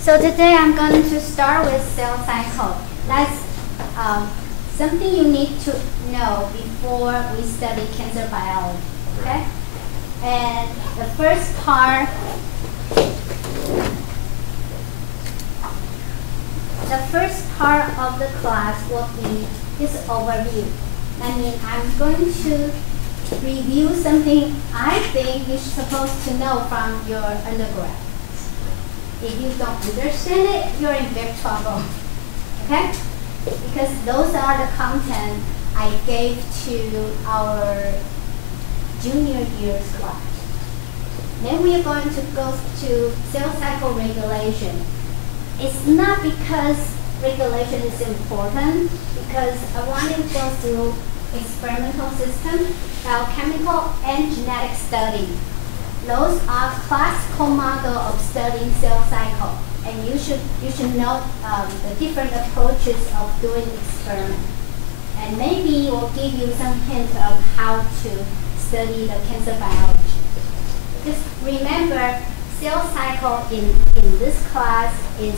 So today I'm going to start with cell cycle. That's something you need to know before we study cancer biology. Okay? And the first part of the class will be this overview. I mean, I'm going to review something I think you're supposed to know from your undergrad. If you don't understand it, you're in big trouble. Okay? Because those are the content I gave to our junior year's class. Then we are going to go to cell cycle regulation. It's not because regulation is important, because I want to go through experimental system, biochemical, and genetic study. Those are classical model of studying cell cycle, and you should know the different approaches of doing experiment. And maybe we'll give you some hint of how to study the cancer biology. Just remember, cell cycle in this class is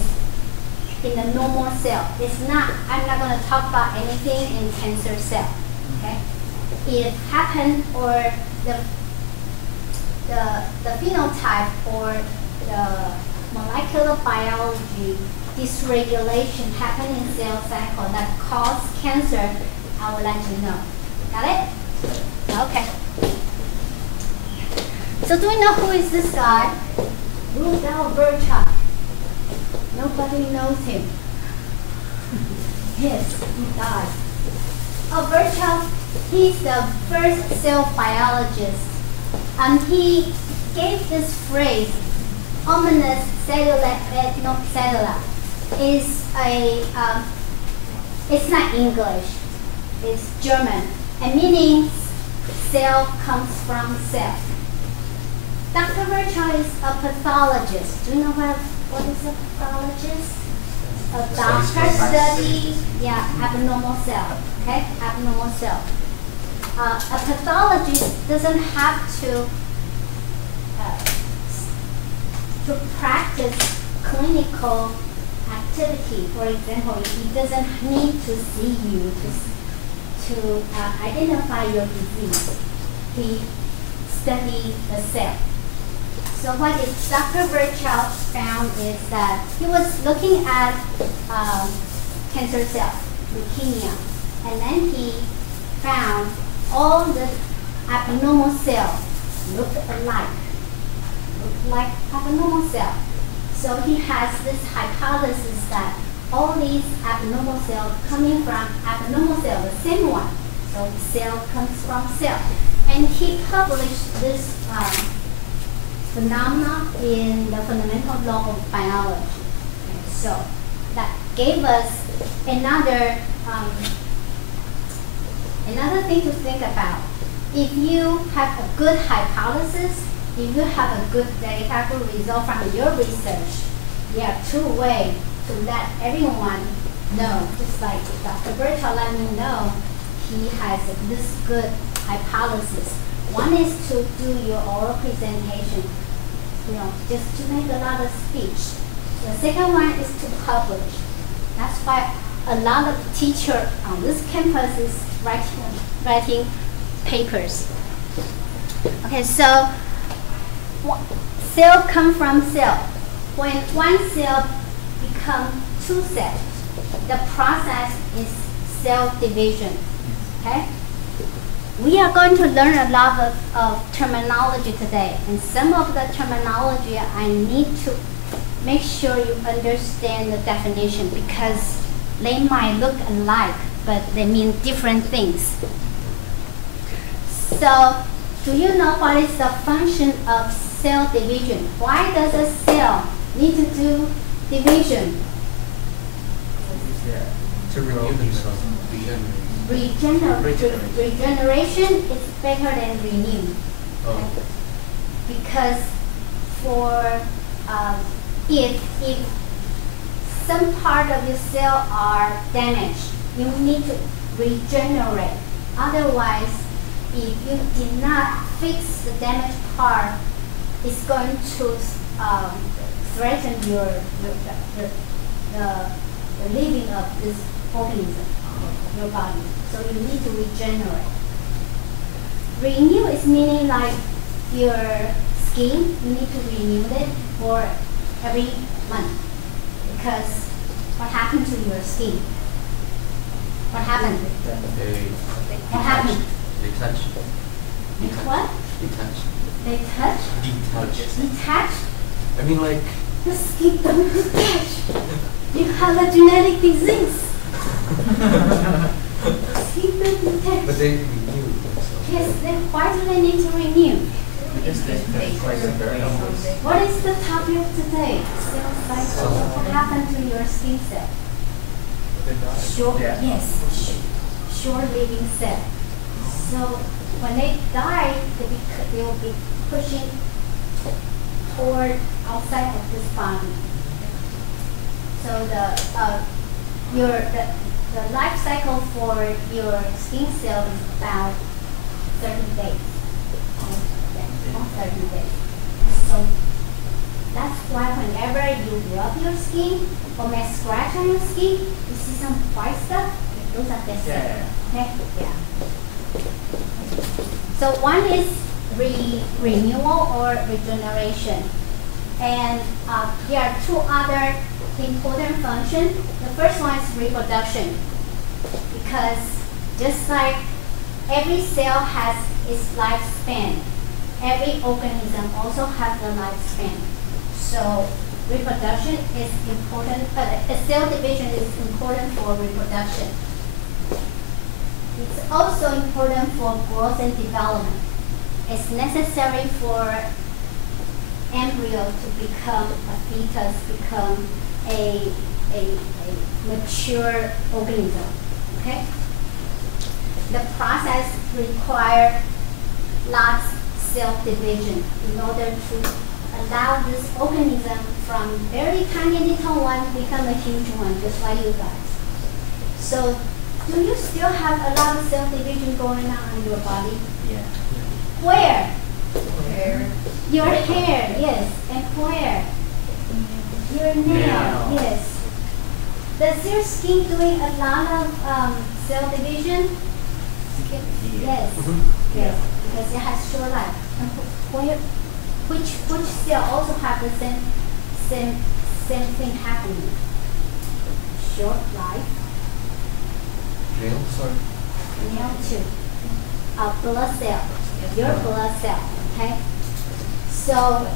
in the normal cell. I'm not going to talk about anything in cancer cell. Okay? It happened, or the phenotype or the molecular biology dysregulation happen in cell cycle that cause cancer, I would like to know. Got it? Okay. So do you know who is this guy? Rudolf Virchow. Nobody knows him. Yes, he died. Oh, Virchow, he's the first cell biologist. And he gave this phrase, ominous cellular et non cellular. It's not English, it's German. And meaning cell comes from cell. Dr. Virchow is a pathologist. Do you know what is a pathologist? A doctor study, abnormal cell. Okay, abnormal cell. A pathologist doesn't have to practice clinical activity. For example, he doesn't need to see you to identify your disease. He studies the cell. So what Dr. Virchow found is that he was looking at cancer cells, leukemia, and then he found all the abnormal cells look like abnormal cells. So he has this hypothesis that all these abnormal cells coming from abnormal cell, the same one. So cell comes from cell. And he published this phenomena in the fundamental law of biology. Okay, so that gave us another thing to think about. If you have a good hypothesis, if you have a good data, good result from your research, there are two ways to let everyone know. Just like Dr. Virchow let me know he has this good hypothesis. One is to do your oral presentation, just to make a lot of speech. The second one is to publish. That's why a lot of teachers on this campus is writing papers. Okay, so cell come from cell. When one cell becomes two cells, the process is cell division. Okay? We are going to learn a lot of terminology today, and some of the terminology I need to make sure you understand the definition, because they might look alike, but they mean different things. So, do you know what is the function of cell division? Why does a cell need to do division? To renew themselves. Regeneration is better than renew. Oh. Because if some part of your cell are damaged, you need to regenerate. Otherwise, if you did not fix the damaged part, it's going to threaten the living of this organism, your body. So you need to regenerate. Renew is meaning like your skin, you need to renew it for every month. Because what happened to your skin? What happened? What happened? They touch. They what? Detach. They touch? Detach. Detach? I mean, like. The skin don't detach. You have a genetic disease. Skin don't detach. But they renew themselves. Yes, then why do they need to renew? Because they like very What is the topic of today? Cell cycle. What happened to your skin cell? Short, yes, short living cell. So when they die, they will be pushing toward outside of this body. So the life cycle for your skin cell is about 30 days. Yeah, 30 days. So that's why whenever you rub your skin or make scratch on your skin, you see some white stuff. Those are dead cells. Okay? Yeah. So one is renewal or regeneration. And there are two other important functions. The first one is reproduction. Because just like every cell has its lifespan, every organism also has a lifespan. So reproduction is important, cell division is important for reproduction. It's also important for growth and development. It's necessary for embryo to become a fetus, become a mature organism. Okay? The process requires lots self-division in order to allow this organism from very tiny little one become a huge one, just like you guys. So, do you still have a lot of self-division going on in your body? Yeah. Where? Hair. Your hair, yes. And where? Your nail, yes. Does your skin doing a lot of self-division? Yes. Yes. Because it has short life. And which cell also have the same thing happening? Short life. Nail, sorry. Nail too. Blood cell. Your blood cell. Okay. So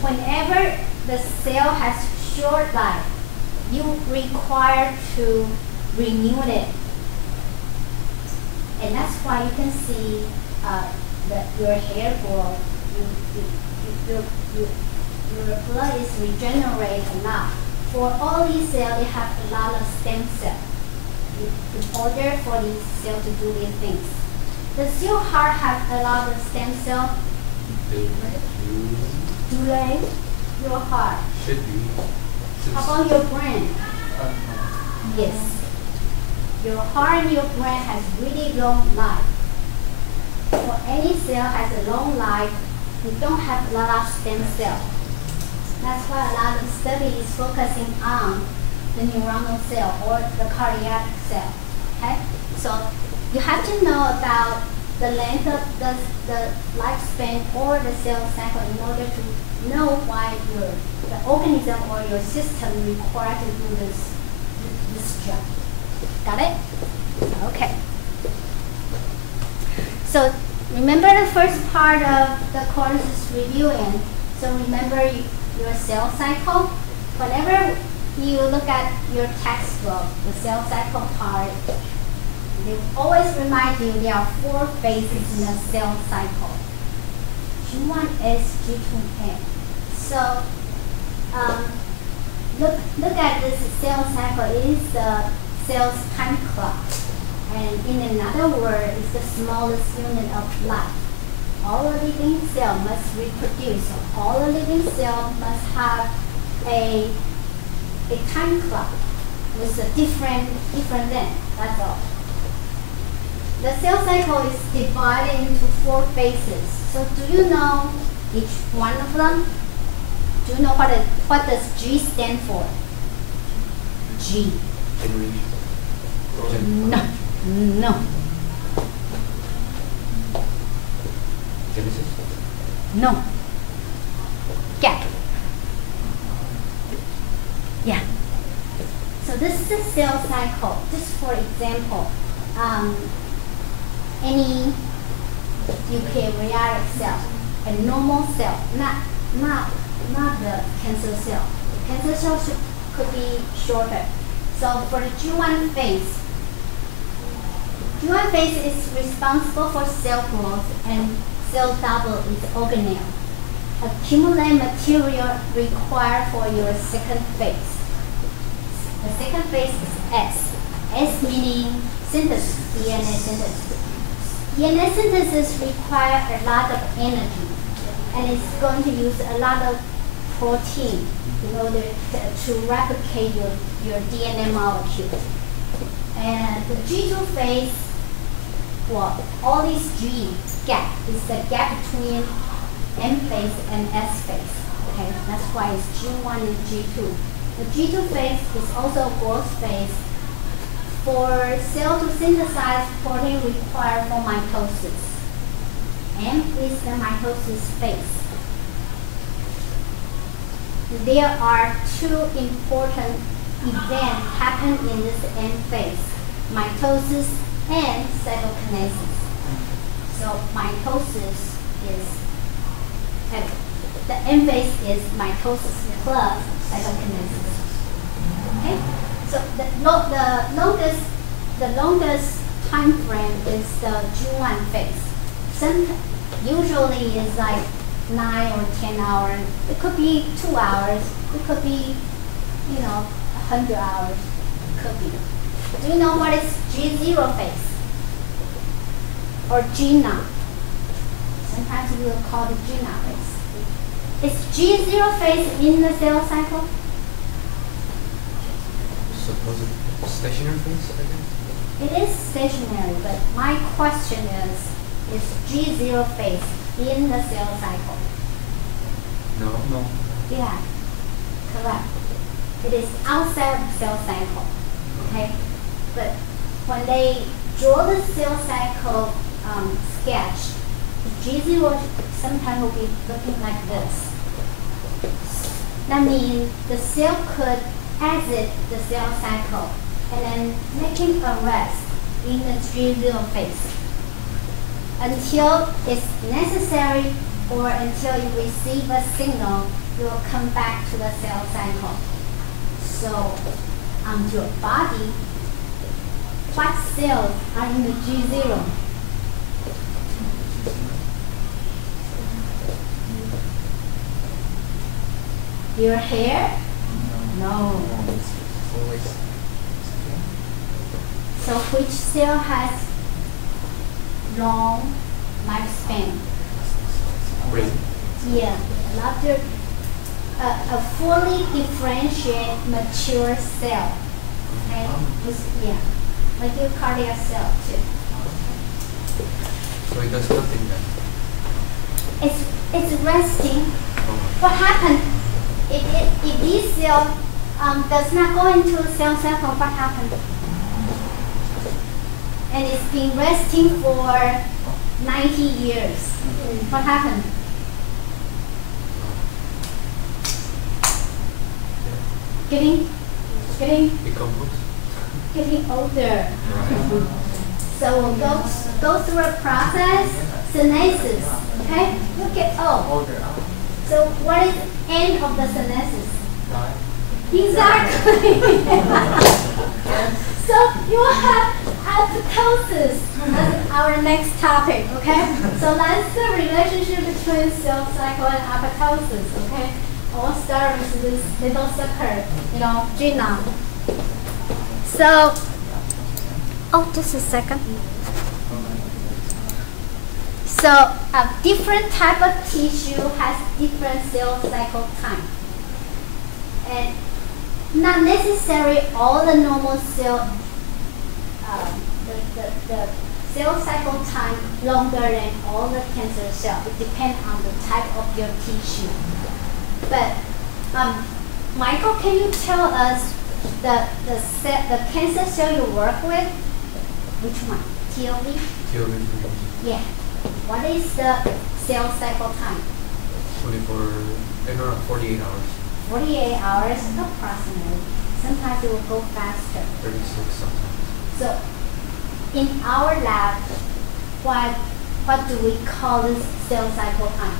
whenever the cell has short life, you require to renew it. And that's why you can see your hair grow. Your blood is regenerated enough. For all these cells, they have a lot of stem cells in order for these cells to do these things. Does your heart have a lot of stem cells? Do they? Your heart. Should be. How about your brain? Yes. Your heart and your brain has really long life. For any cell has a long life, you don't have a lot of stem cells. That's why a lot of study is focusing on the neuronal cell or the cardiac cell. Okay? So you have to know about the length of the lifespan or the cell cycle in order to know why the organism or your system require to do this job. Got it? Okay. So remember the first part of the course is reviewing. So remember your cell cycle. Whenever you look at your textbook, the cell cycle part, they always remind you there are 4 phases in a cell cycle. G1S, G2N. So look at this cell cycle. It is the cell's time clock. And in another word, it's the smallest unit of life. All a living cell must reproduce. All a living cell must have a time clock with a different length. That's all. The cell cycle is divided into 4 phases. So do you know each one of them. Do you know what does G stand for? G. No. No. Genesis? No. Gap. Yeah. So this is a cell cycle. Just for example, any eukaryotic cell, a normal cell, not the cancer cell. Cancer cells could be shorter. So for the G1 phase, G1 phase is responsible for cell growth and cell double its organelle. Accumulate material required for your second phase. The second phase is S. S meaning synthesis, DNA synthesis. DNA synthesis requires a lot of energy, and it's going to use a lot of protein in order to replicate your DNA molecule. And the G2 phase, well, all these G gap is the gap between M phase and S phase. Okay, that's why it's G1 and G2. The G2 phase is also a growth phase. For cell to synthesize protein required for mitosis. M is the mitosis phase. There are two important events happen in this M phase: mitosis and cytokinesis. So mitosis is the M phase is mitosis plus cytokinesis. Okay, so the longest time frame is the G1 phase. Usually is like 9 or 10 hours. It could be 2 hours. It could be, 100 hours. It could be. Do you know what is G0 phase? Or G0? Sometimes we will call it G0 phase. Is G0 phase in the cell cycle? Supposedly stationary phase, I guess? It is stationary, but my question is G0 phase in the cell cycle? No. Yeah, correct. It is outside the cell cycle, okay? But when they draw the cell cycle sketch, the G0 sometimes will be looking like this. That means the cell could exit the cell cycle and then making a rest in the G0 phase until it's necessary or until you receive a signal, you will come back to the cell cycle. So on your body, what cells are in the G0? Your hair? No. So which cell has long lifespan? Brain. Yeah, a fully differentiated mature cell. Okay, like your cardiac cell too. So it does nothing then? It's resting. What happened if this cell does not go into a cell cycle? What happened? And it's been resting for 90 years. What happened? Getting older. Right. So we'll go through a process, senescence. Okay, look at So what is the end of the senescence? Exactly. So you will have apoptosis as our next topic. Okay. So that's the relationship between cell cycle and apoptosis. Okay. I'll start with this little sucker, genome. So, just a second. So, a different type of tissue has different cell cycle time. And not necessarily all the normal cell, the cell cycle time longer than all the cancer cells. It depends on the type of your tissue. But Michael, can you tell us the cancer cell you work with? Which one? TLV? TLV. Yeah. What is the cell cycle time? 48 hours. 48 hours approximately. Sometimes it will go faster. 36 sometimes. So in our lab, what do we call this cell cycle time?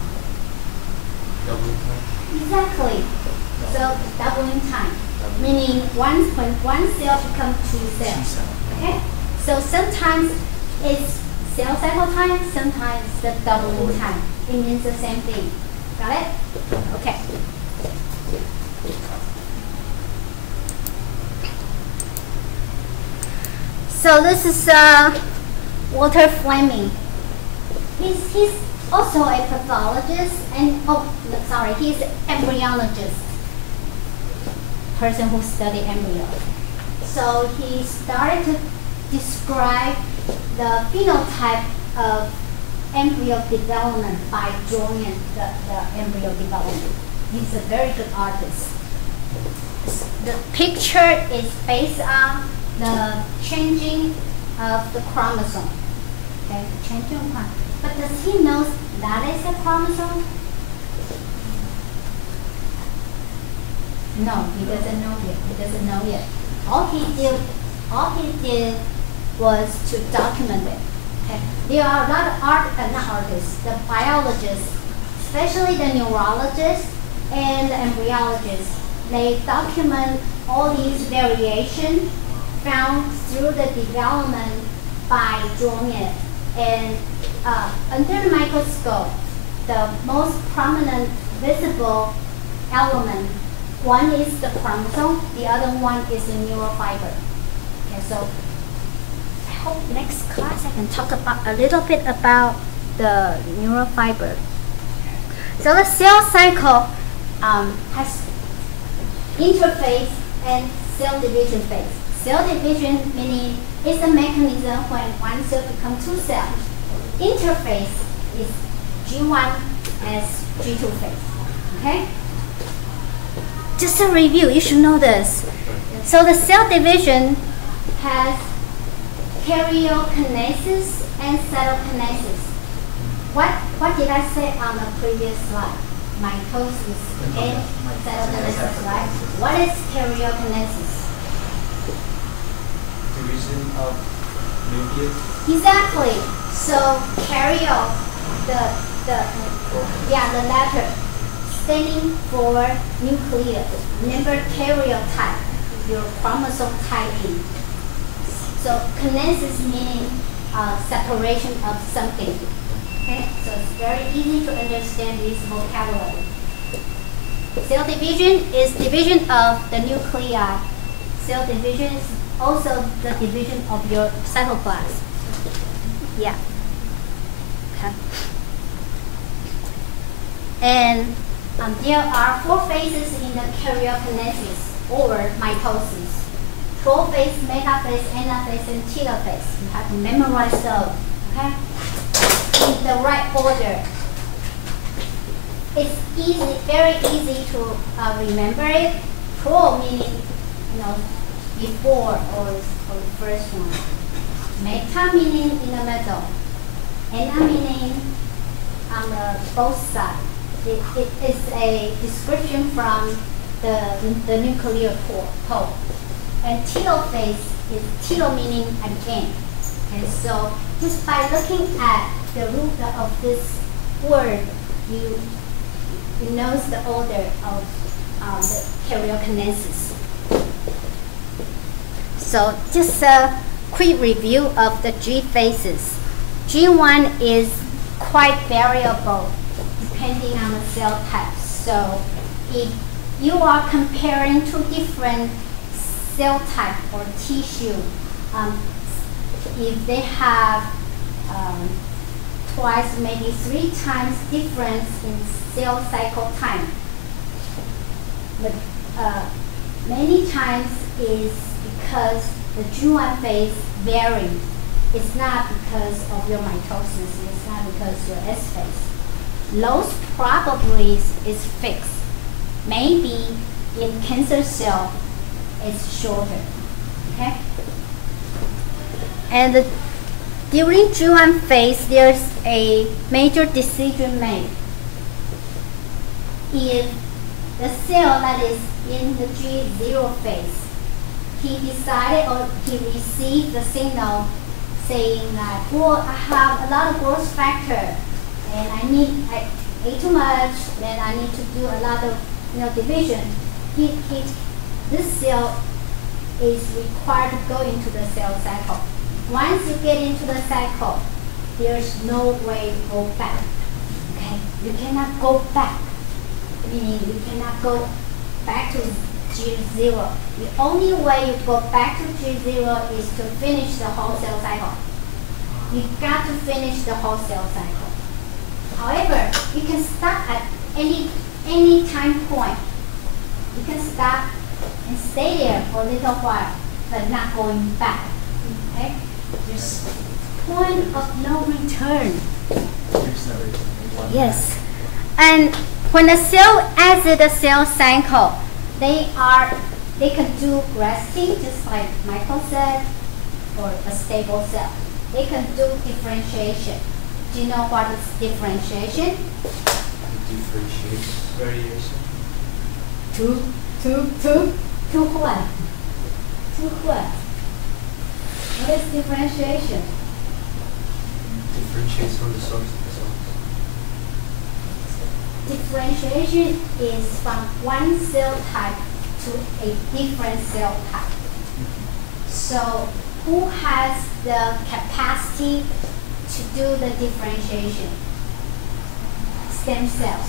Doubling time? Exactly. So doubling time, meaning when one cell becomes two cells. Okay. So sometimes it's cell cycle time, sometimes the doubling time. It means the same thing. Got it? Okay. So this is Walter Fleming. He's also a pathologist and he's an embryologist, person who studied embryo. So he started to describe the phenotype of embryo development by drawing the embryo development. He's a very good artist. The picture is based on the changing of the chromosome. Okay, changing of chromosome. But does he know that is a chromosome? No, he doesn't know yet. He doesn't know yet. All he did was to document it. Okay. There are a lot of not artists, the biologists, especially the neurologists and the embryologists. They document all these variations found through the development by drawing it. And under the microscope, the most prominent visible element, one is the chromosome, the other one is the neurofiber. Okay, so I hope next class I can talk about a little bit about the neurofiber. So the cell cycle has interphase and cell division phase. Cell division meaning it's a mechanism when one cell becomes two cells. Interphase is G1 as G2 phase. Okay? Just a review, you should know this. So the cell division has karyokinesis and cytokinesis. What did I say on the previous slide? Mitosis and cytokinesis, right? What is karyokinesis? Division of nucleus. Exactly. So karyo, the letter standing for nucleus. Remember karyotype, your chromosome typing. So kinesis meaning separation of something. Okay, so it's very easy to understand this vocabulary. Cell division is division of the nuclei. Cell division is also the division of your cytoplasm. Yeah. Okay. And there are 4 phases in the karyokinesis or mitosis. Prophase, metaphase, anaphase, and telophase. You have to memorize those. Okay? In the right order. It's easy, very easy to remember it. Pro meaning, before or the first one. Meta meaning in the middle. Ana meaning on the both sides. It is a description from the nuclear pole. And telophase is telo meaning again. And so just by looking at the root of this word, you know the order of the karyokinesis. So just a quick review of the G phases. G1 is quite variable depending on the cell type. So if you are comparing 2 different cell type or tissue, if they have twice, maybe 3 times difference in cell cycle time, but many times is because the G1 phase varies It's not because of your mitosis. It's not because your S phase. Those probabilities is fixed. Maybe in cancer cell, it's shorter. Okay. And during G1 phase, there's a major decision made. If the cell that is in the G0 phase, he decided or he received the signal saying that, well, I have a lot of growth factor and I ate too much, then I need to do a lot of division. This cell is required to go into the cell cycle. Once you get into the cycle, there's no way to go back. Okay, you cannot go back. Meaning you cannot go back to G0. The only way you go back to G0 is to finish the whole cell cycle. You got to finish the whole cell cycle. However, you can stop at any time point. You can stop and stay there for a little while, but not going back. Okay? There's point of no return. Yes. And when the cell exits the cell cycle, they can do resting just like Michael said, or a stable cell. They can do differentiation. Do you know what is differentiation? Differentiation. Variation. To what? To what? What is differentiation? Differentiates from the source itself. Differentiation is from one cell type to a different cell type. So who has the capacity to do the differentiation? Stem cells.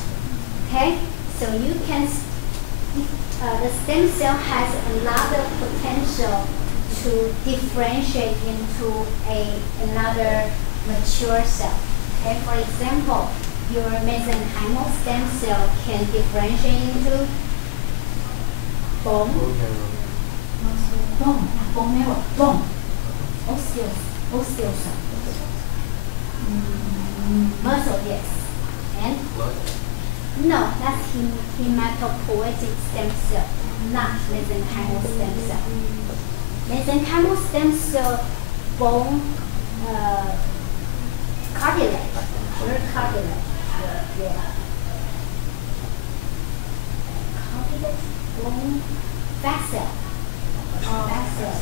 Okay? So you can, the stem cell has a lot of potential to differentiate into another mature cell. Okay? For example, your mesenchymal stem cell can differentiate into bone, osteal cell, muscle, yes, and Blood. no, that's hematopoietic stem cell, not mesenchymal stem cell. Mesenchymal stem cell, bone, cartilage, cartilage. Yeah. Cartilage, bone, fat cell. Fat cell,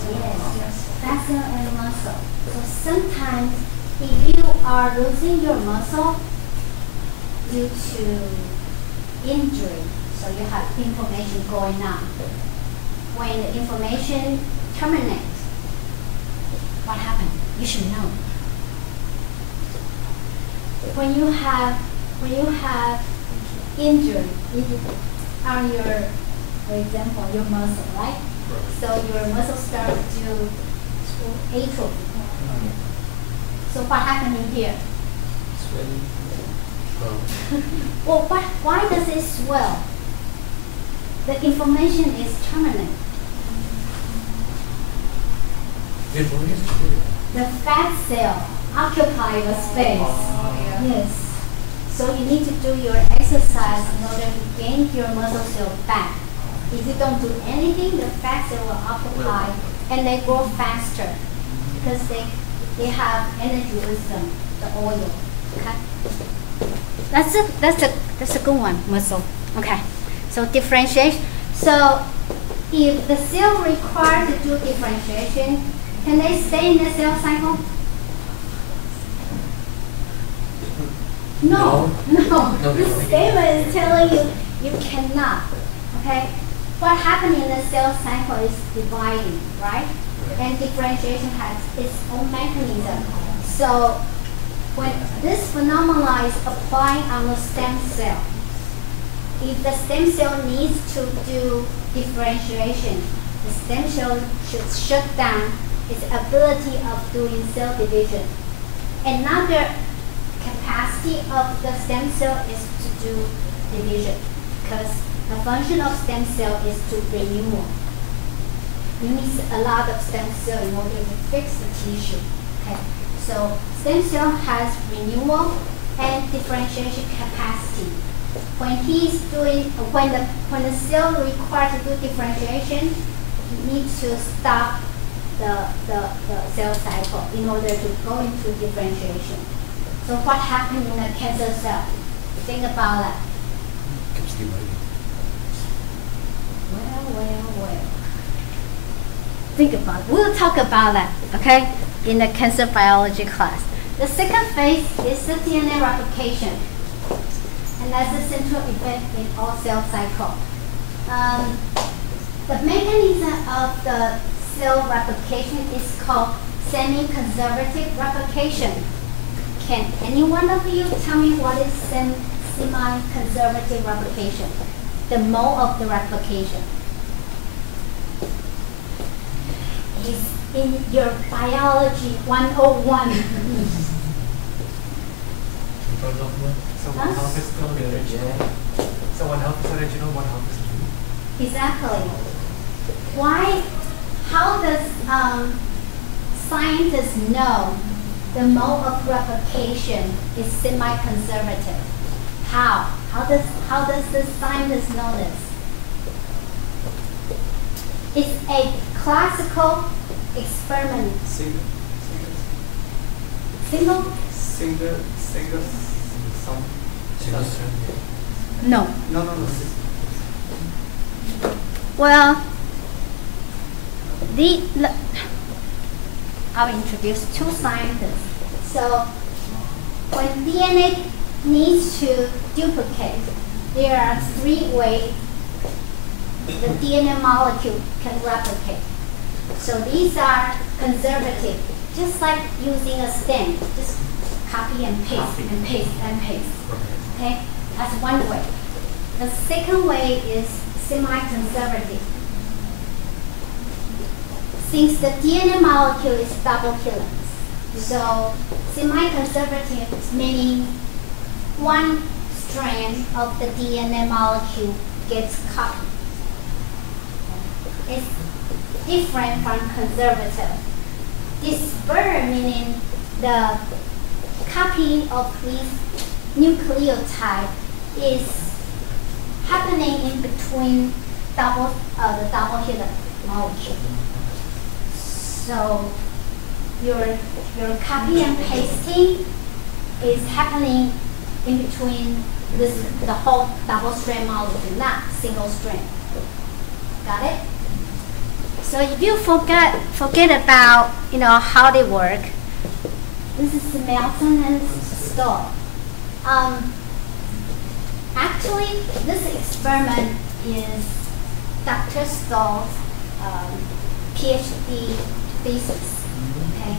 yes. Fat cell and muscle. So sometimes if you are losing your muscle due to injury, so you have inflammation going on. When the inflammation terminates, what happened? You should know. When you have injury on your, for example, your muscle, right? So your muscle starts to atrophy. So what happened in here? Swelling. Well, why does it swell? The inflammation is terminate. The fat cell occupy the space. Yes. So you need to do your exercise in order to gain your muscle cell back. If you don't do anything, the fat cell will occupy and they grow faster because they have energy with them, the oil. Okay. That's a good one, muscle. Okay. So differentiation. So if the cell required to do differentiation, can they stay in the cell cycle? No. The schema is telling you you cannot. Okay? What happens in the cell cycle is dividing, right? And differentiation has its own mechanism. So when this phenomenon is applied on the stem cell, if the stem cell needs to do differentiation, the stem cell should shut down its ability of doing cell division. Another capacity of the stem cell is to do division because the function of stem cell is to renewal. You need a lot of stem cell in order to fix the tissue. Okay. So stem cell has renewal and differentiation capacity. When the cell required to do differentiation, it needs to stop the cell cycle in order to go into differentiation. So what happened in a cancer cell? Think about that. Keeps dividing. Well. Think about it. We'll talk about that, okay, in the cancer biology class. The second phase is the DNA replication. And that's the central event in all cell cycle. The mechanism of the cell replication is called semi-conservative replication. Can any one of you tell me what is semi-conservative replication? The mode of the replication. It's in your biology 101. So one half is still the original. So one half is original, one half is new. Exactly. Why? How does scientists know the mode of replication is semi-conservative? How? How does the scientist know this? It's a classical experiment. Single. Single strand. No. No. Well, I'll introduce two scientists. So when DNA needs to duplicate, there are 3 ways the DNA molecule can replicate. So these are conservative, just like using a stem, just copy and paste and paste and paste. Okay, that's one way. The second way is semi-conservative. Since the DNA molecule is double helix, so semi-conservative meaning one strand of the DNA molecule gets copied. It's different from conservative. Disperse meaning the copying of this nucleotide is happening in between the double helix molecule. So your copy and pasting is happening in between the whole double strand molecule, not single strand. Got it? So if you forget about how they work, this is Melton and Stoll. Actually, this experiment is Dr. Stoll's PhD thesis. Okay,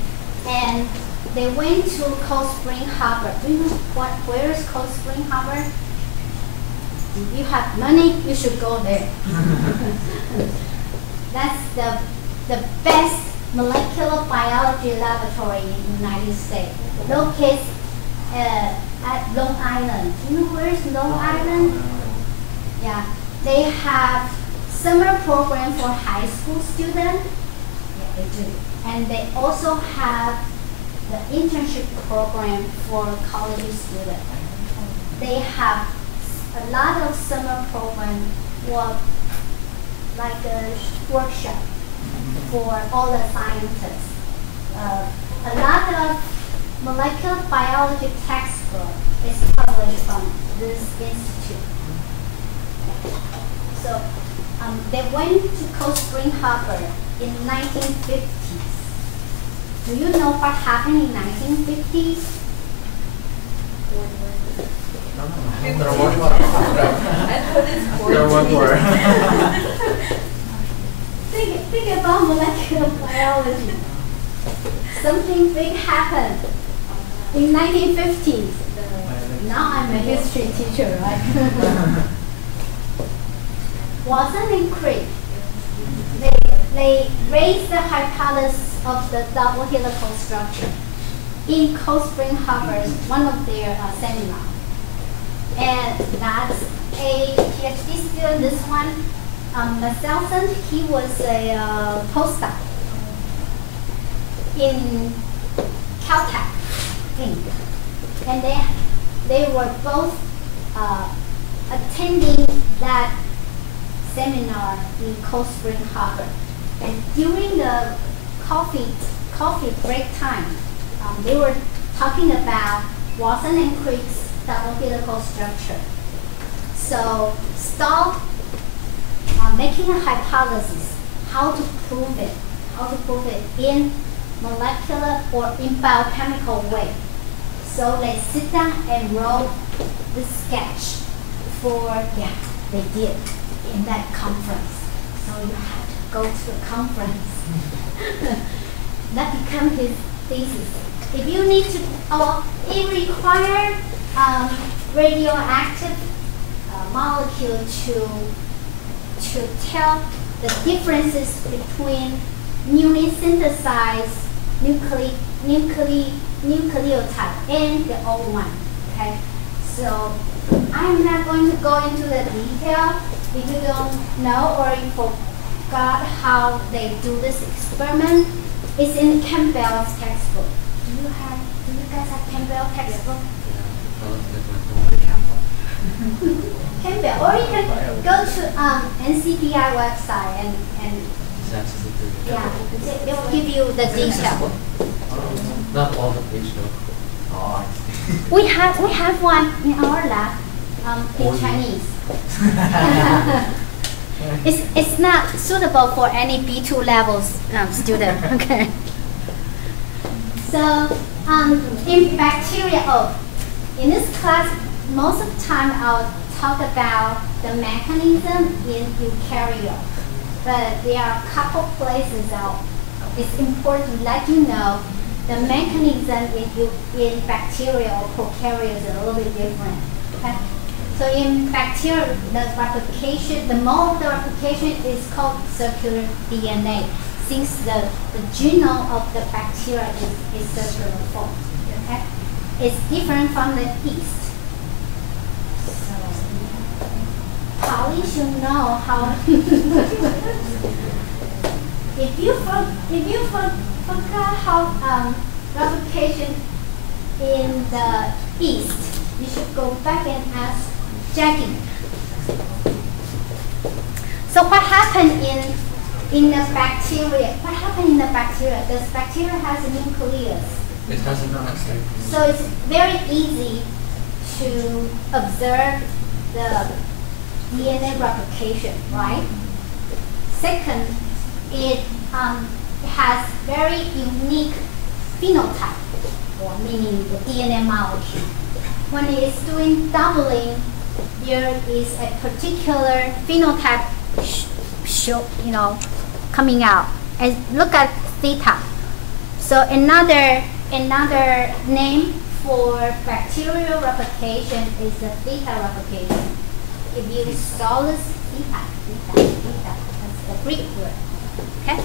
and they went to Cold Spring Harbor. Do you know where is Cold Spring Harbor? If you have money, you should go there. That's the best molecular biology laboratory in the United States. Located at Long Island. Do you know where is Long Island? Yeah, they have summer program for high school students. Yeah, they do. And they also have the internship program for college students. They have a lot of summer program work, like a workshop for all the scientists. A lot of molecular biology textbook is published from this institute. So they went to Cold Spring Harbor in 1950s. Do you know what happened in 1950s? There was one. There was more. Think about molecular biology. Something big happened in 1950s. Now I'm a history teacher, right? Watson and Crick, they raised the hypothesis of the double helical structure in Cold Spring Harbor's one of their seminars. And that's a PhD student, this one, Maselson, he was a postdoc in Caltech thing, and they were both attending that seminar in Cold Spring Harbor. And during the coffee break time, they were talking about Watson and Crick's double helical structure. So start making a hypothesis, how to prove it in molecular or in biochemical way. So they sit down and wrote the sketch they did in that conference. So you had to go to the conference. That became his thesis. If you need to, it required radioactive molecule to tell the differences between newly synthesized nucleotide and the old one. Okay, so I'm not going to go into the detail if you don't know or you forgot how they do this experiment. It's in Campbell's textbook. Do you guys have Campbell textbook? Campbell, or you can go to NCBI website and yeah, they will give you the detail. Not all the page though. Oh, We have one in our lab in Chinese. It's not suitable for any B2 levels student. Okay. So in bacteria, in this class, most of the time I'll talk about the mechanism in eukaryote, but there are a couple places it's important to let you know the mechanism in bacteria or prokaryotes is a little bit different. Okay? So in bacteria, the mode of the replication is called circular DNA, since the genome of the bacteria is circular form. Okay? It's different from the yeast. So Polly should know how. If you forgot how replication in the yeast, you should go back and ask Jackie. So what happened in the bacteria? What happened in the bacteria? Does bacteria has a nucleus? It has an accident. So it's very easy to observe the DNA replication, right? Second, it has very unique phenotype, or meaning the DNA molecule. When it is doing doubling, there is a particular phenotype coming out. And look at theta. So another name for bacterial replication is the theta replication. If you saw this theta, that's the Greek word. Okay.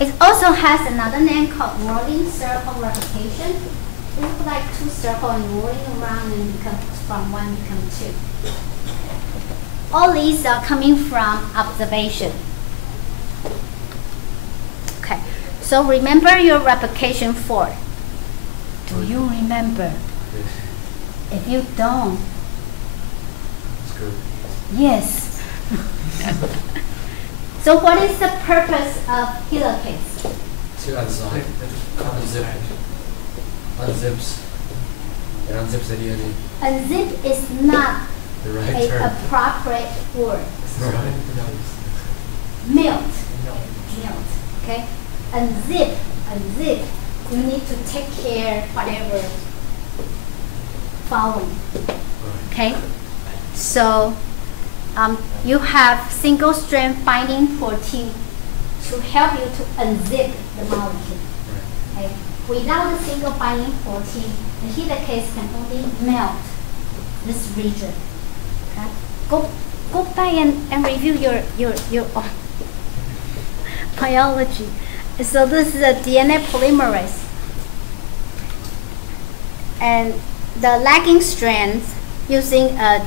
It also has another name called rolling circle replication. It looks like two circles and rolling around and from one become two. All these are coming from observation. Okay, so remember your replication fork. Do you remember? Yes. If you don't, It's good. yes. So what is the purpose of helicase? To unzip. Unzips. It unzips the DNA. Unzip is not The right an term. appropriate word. Right. Melt. Okay? Unzip. You need to take care whatever following. Okay? So you have single strand binding protein to help you to unzip the molecule. Okay? Without the single binding protein, the helicase can only melt this region. Okay? Go back and review your biology. So this is a DNA polymerase. And the lagging strands using a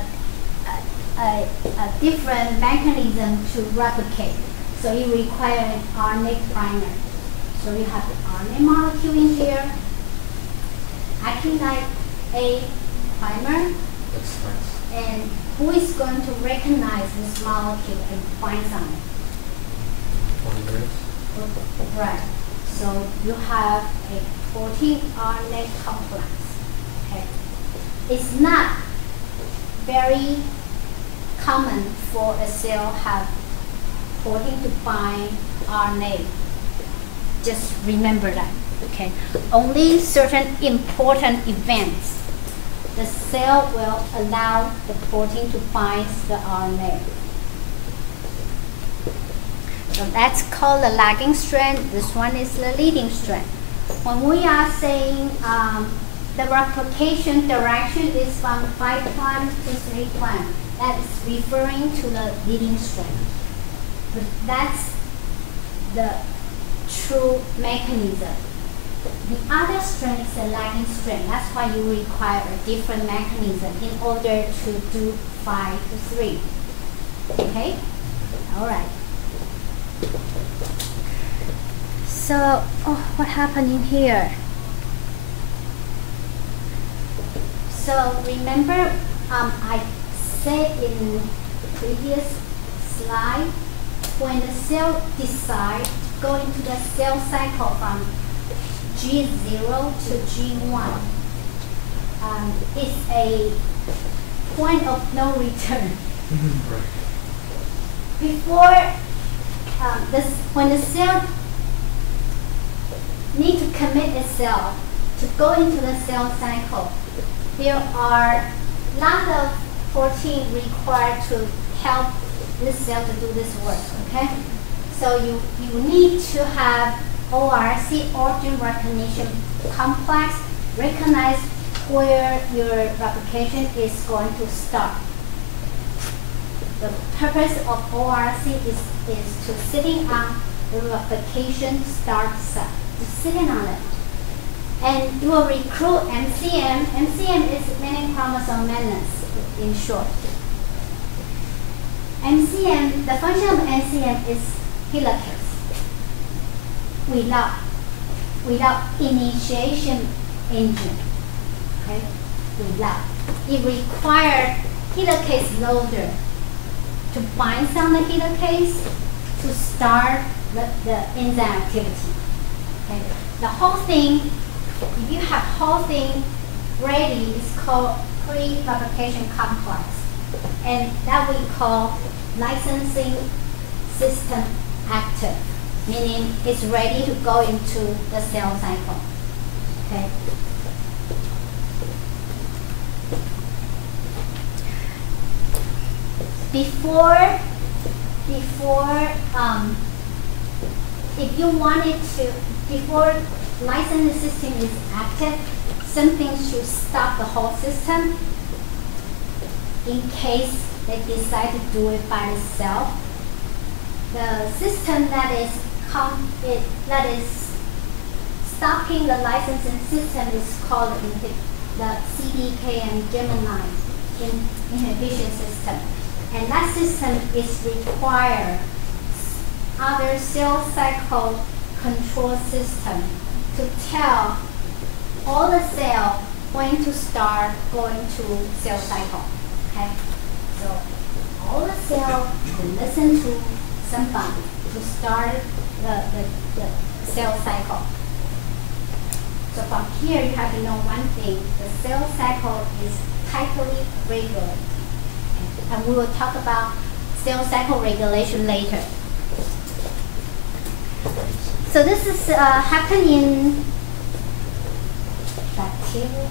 different mechanism to replicate. So it requires an RNA primer. So you have the RNA molecule in here, acting like a primer. That's nice. And who is going to recognize this molecule and bind on it? Polymers. Right. So you have a protein RNA complex. Okay. It's not very common for a cell have protein to bind RNA. Just remember that. Okay. Only certain important events the cell will allow the protein to bind the RNA. So that's called the lagging strand. This one is the leading strand. When we are saying the replication direction is from 5' to 3', that is referring to the leading strand. But that's the true mechanism. The other strand is a lagging strand. That's why you require a different mechanism in order to do 5 to 3. Okay? All right. So, what happened in here? So remember, I said in previous slide, when the cell decides to go into the cell cycle from G0 to G1, it's a point of no return. Before when the cell need to commit itself to go into the cell cycle, there are a lot of protein required to help this cell to do this work. Okay, so you need to have ORC, origin recognition complex, recognize where your replication is going to start. The purpose of ORC is to sitting on the replication start site, to sitting on it. And you will recruit MCM. MCM is many chromosome maintenance in short. MCM, the function of MCM is helicase. Without initiation engine. Okay? Without. It requires helicase loader to bind on the helicase to start the enzyme activity. Okay? The whole thing, if you have whole thing ready, it's called pre-replication complex. And that we call licensing system active, meaning it's ready to go into the cell cycle. Okay. If you wanted to, before licensing system is active, something should stop the whole system in case they decide to do it by itself. The system that is stopping the licensing system is called the CDK and Gemini inhibition system. And that system is require other cell cycle control system to tell all the cell when to start going to cell cycle. Okay? So all the cell will listen to somebody to start the cell cycle. So from here you have to know one thing, the cell cycle is tightly regulated. And we will talk about cell cycle regulation later. So this is happening in bacteria.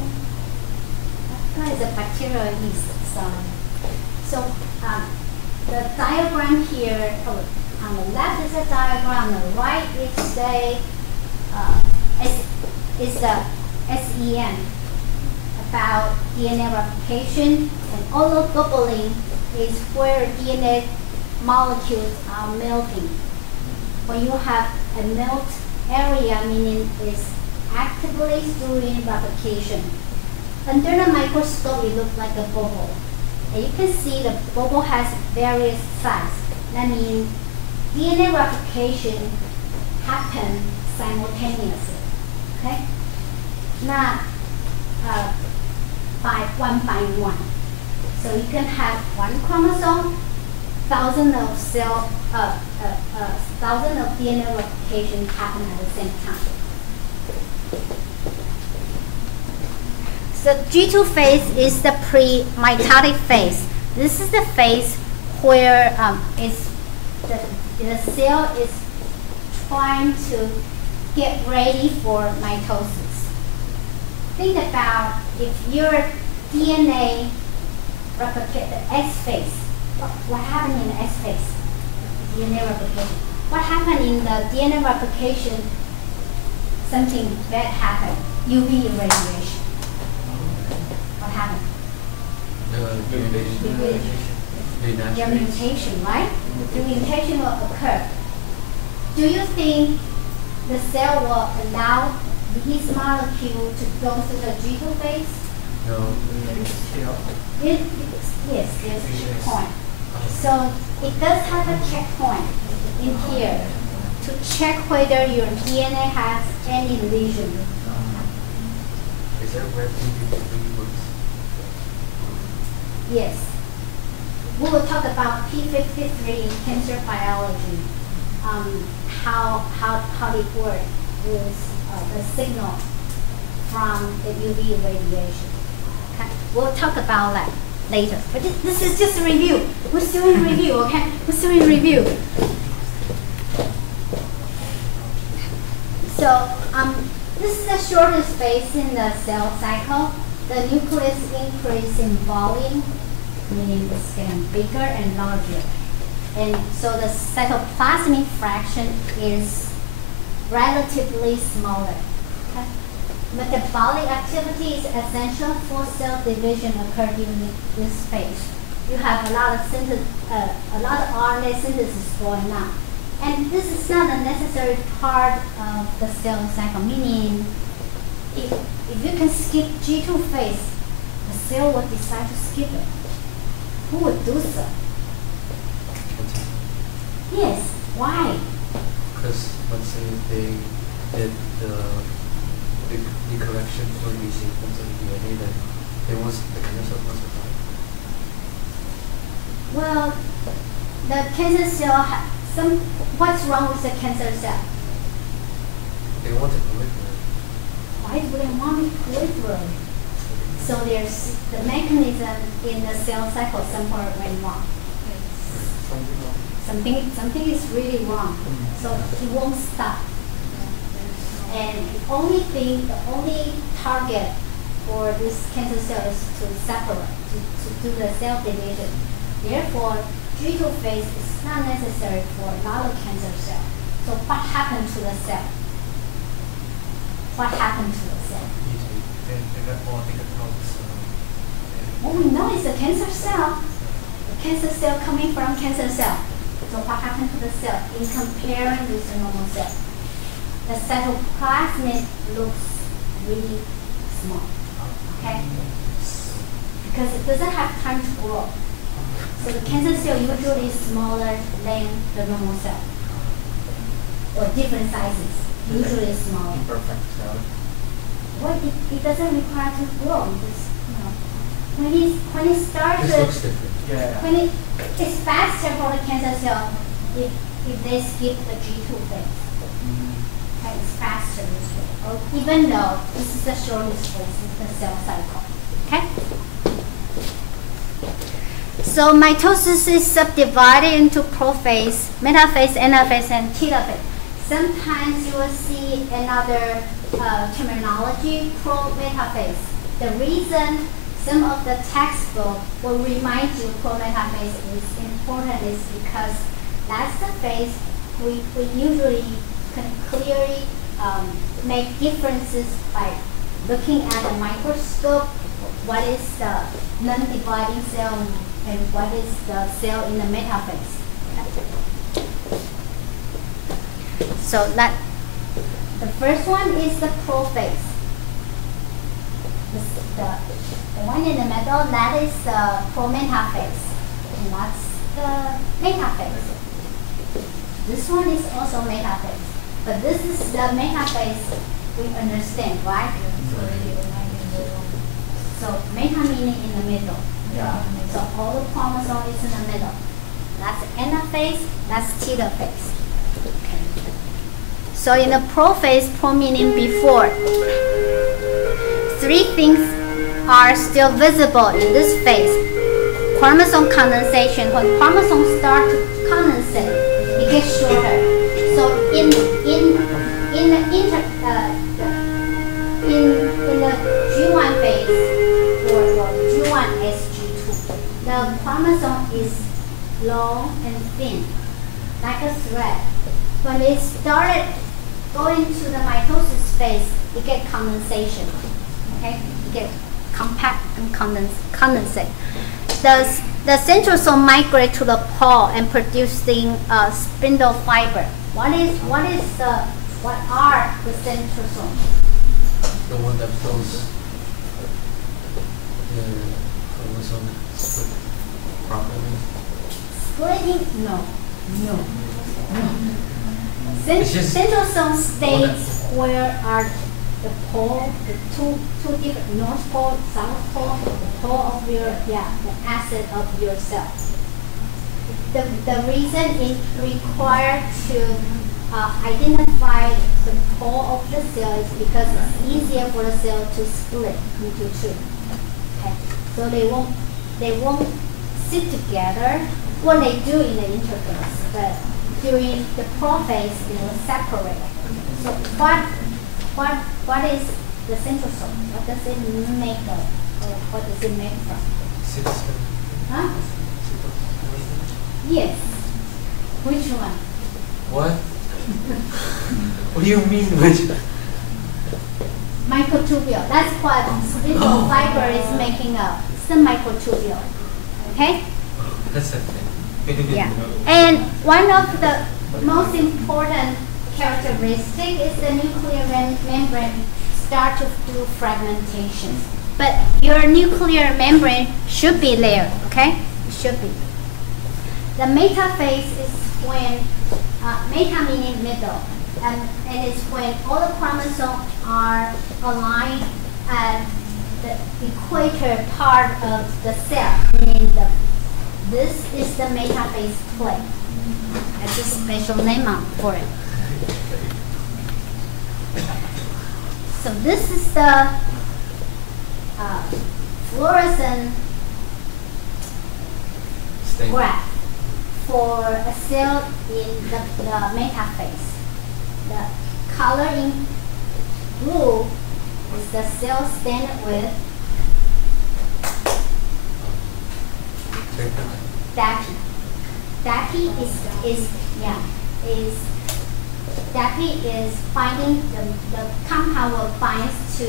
What is a bacterial yeast? So the diagram here, on the left is a diagram, on the right is the SEM about DNA replication, and oligobubbling is where DNA molecules are melting. When you have a melt area, meaning it's actively doing replication. Under the microscope, it looks like a bubble. And you can see the bubble has various sizes. That means DNA replication happens simultaneously. Okay? Not one by one. So you can have one chromosome, thousand of DNA replication happen at the same time. So G2 phase is the pre-mitotic phase. This is the phase where the cell is trying to get ready for mitosis. Think about if your DNA replicate the S phase. What happened in the S phase? DNA replication. What happened in the DNA replication? Something bad happened. UV irradiation. What happened? The mutation, right? The mutation will occur. Do you think the cell will allow these molecules to go through the G2 phase? No. Yes, there's a checkpoint. So it does have a checkpoint in here to check whether your DNA has any lesion. Is that where P53 works? Yes. We will talk about P53 in cancer biology, how it works with the signal from the UV radiation. Okay? We'll talk about that later. But this is just a review. We're still in review, okay? We're still in review. So this is the shortest phase in the cell cycle. The nucleus increase in volume, meaning it's getting bigger and larger. And so the cytoplasmic fraction is relatively smaller. Okay? Metabolic activity is essential for cell division occur during this phase. You have a lot of RNA synthesis going on. And this is not a necessary part of the cell cycle, meaning if you can skip G2 phase, the cell will decide to skip it. Who would do so? Yes, why? Because let's say they did the correction for the sequence of DNA, then they want the cancer cell wants to die. Well, the cancer cell what's wrong with the cancer cell? They want to proliferate. Why do they want to proliferate? So there's the mechanism in the cell cycle somewhere went wrong. Something is really wrong. So it won't stop. And the only target for this cancer cell is to separate, to do the cell division. Therefore, G2 phase is not necessary for a lot of cancer cell. So what happened to the cell? What happened to the cell? What we know is a cancer cell. The cancer cell coming from cancer cell. So what happened to the cell in comparing with the normal cell? The cytoplasm looks really small. Okay? Because it doesn't have time to grow. So the cancer cell usually is smaller than the normal cell. Or different sizes. Usually smaller. Perfect cell. Well, it doesn't require to grow. Just, when it starts, This looks different. Yeah. when it's faster for the cancer cell if they skip the G2 phase. Okay, it's faster this way. Even though this is the shortest phase of the cell cycle. Okay? So mitosis is subdivided into prophase, metaphase, anaphase, and telophase. Sometimes you will see another terminology, pro-metaphase. The reason some of the textbook will remind you pro-metaphase is important is because that's the phase we usually can clearly make differences by looking at a microscope. What is the non-dividing cell and what is the cell in the metaphase? So the first one is the prophase. The one in the middle, that is the prometaphase. And that's the metaphase. This one is also metaphase. But this is the metaphase we understand, right? So meta meaning in the middle. Yeah. So all the chromosome is in the middle. That's anaphase, that's telophase. Okay. So in the prophase, pro meaning before, three things are still visible in this phase. Chromosome condensation. When chromosomes start to condensate, it gets shorter. So in the G1 phase or G1 SG2, the chromosome is long and thin, like a thread. When it started going to the mitosis phase, it gets condensation. Okay, it gets compact and condensate. The centrosome migrate to the pole and producing spindle fiber. What are the centrosomes? The one that flows the chromosome split properly. Splitting? No. It's just Centrosome states where are the pole, the two different north pole, south pole, the pole of your the acid of your cell. The reason it required to identify the pole of the cell is because it's easier for the cell to split into two. Okay, so they won't sit together. What they do in the interphase, but during the prophase they will separate. So what is the centrosome? What does it make of? Or what does it make from? system. Huh? Yes. Which one? What? What do you mean which? Microtubule. That's what spindle fiber is making up. It's the microtubule. Okay? That's a thing. Yeah. And one of the most important characteristic is the nuclear membrane start to do fragmentation. But your nuclear membrane should be there, okay? It should be. The metaphase is when, meta meaning middle, and it's when all the chromosomes are aligned at the equator part of the cell, meaning this is the metaphase plate. That's a special name for it. So this is the fluorescent graph for a cell in the metaphase. The color in blue is the cell standard with DAPI. DAPI is finding the compound will binds to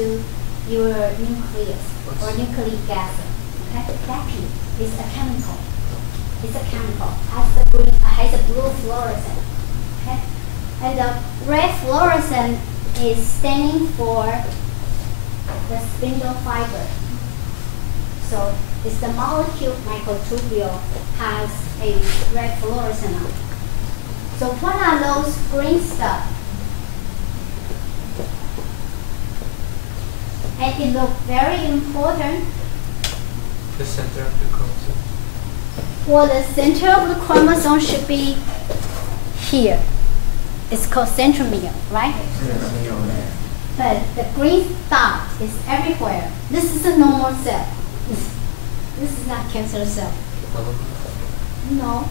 your nucleus or nucleic acid. Okay, DAPI is a chemical. It's a chemical. Has a blue fluorescent. Okay, and the red fluorescent is standing for the spindle fiber. So it's the molecule microtubule has a red fluorescent on it. So what are those green stuff? And it looks very important. The center of the chromosome. Well, the center of the chromosome should be here. It's called centromere, right? But the green dot is everywhere. This is a normal cell. This is not cancer cell. No.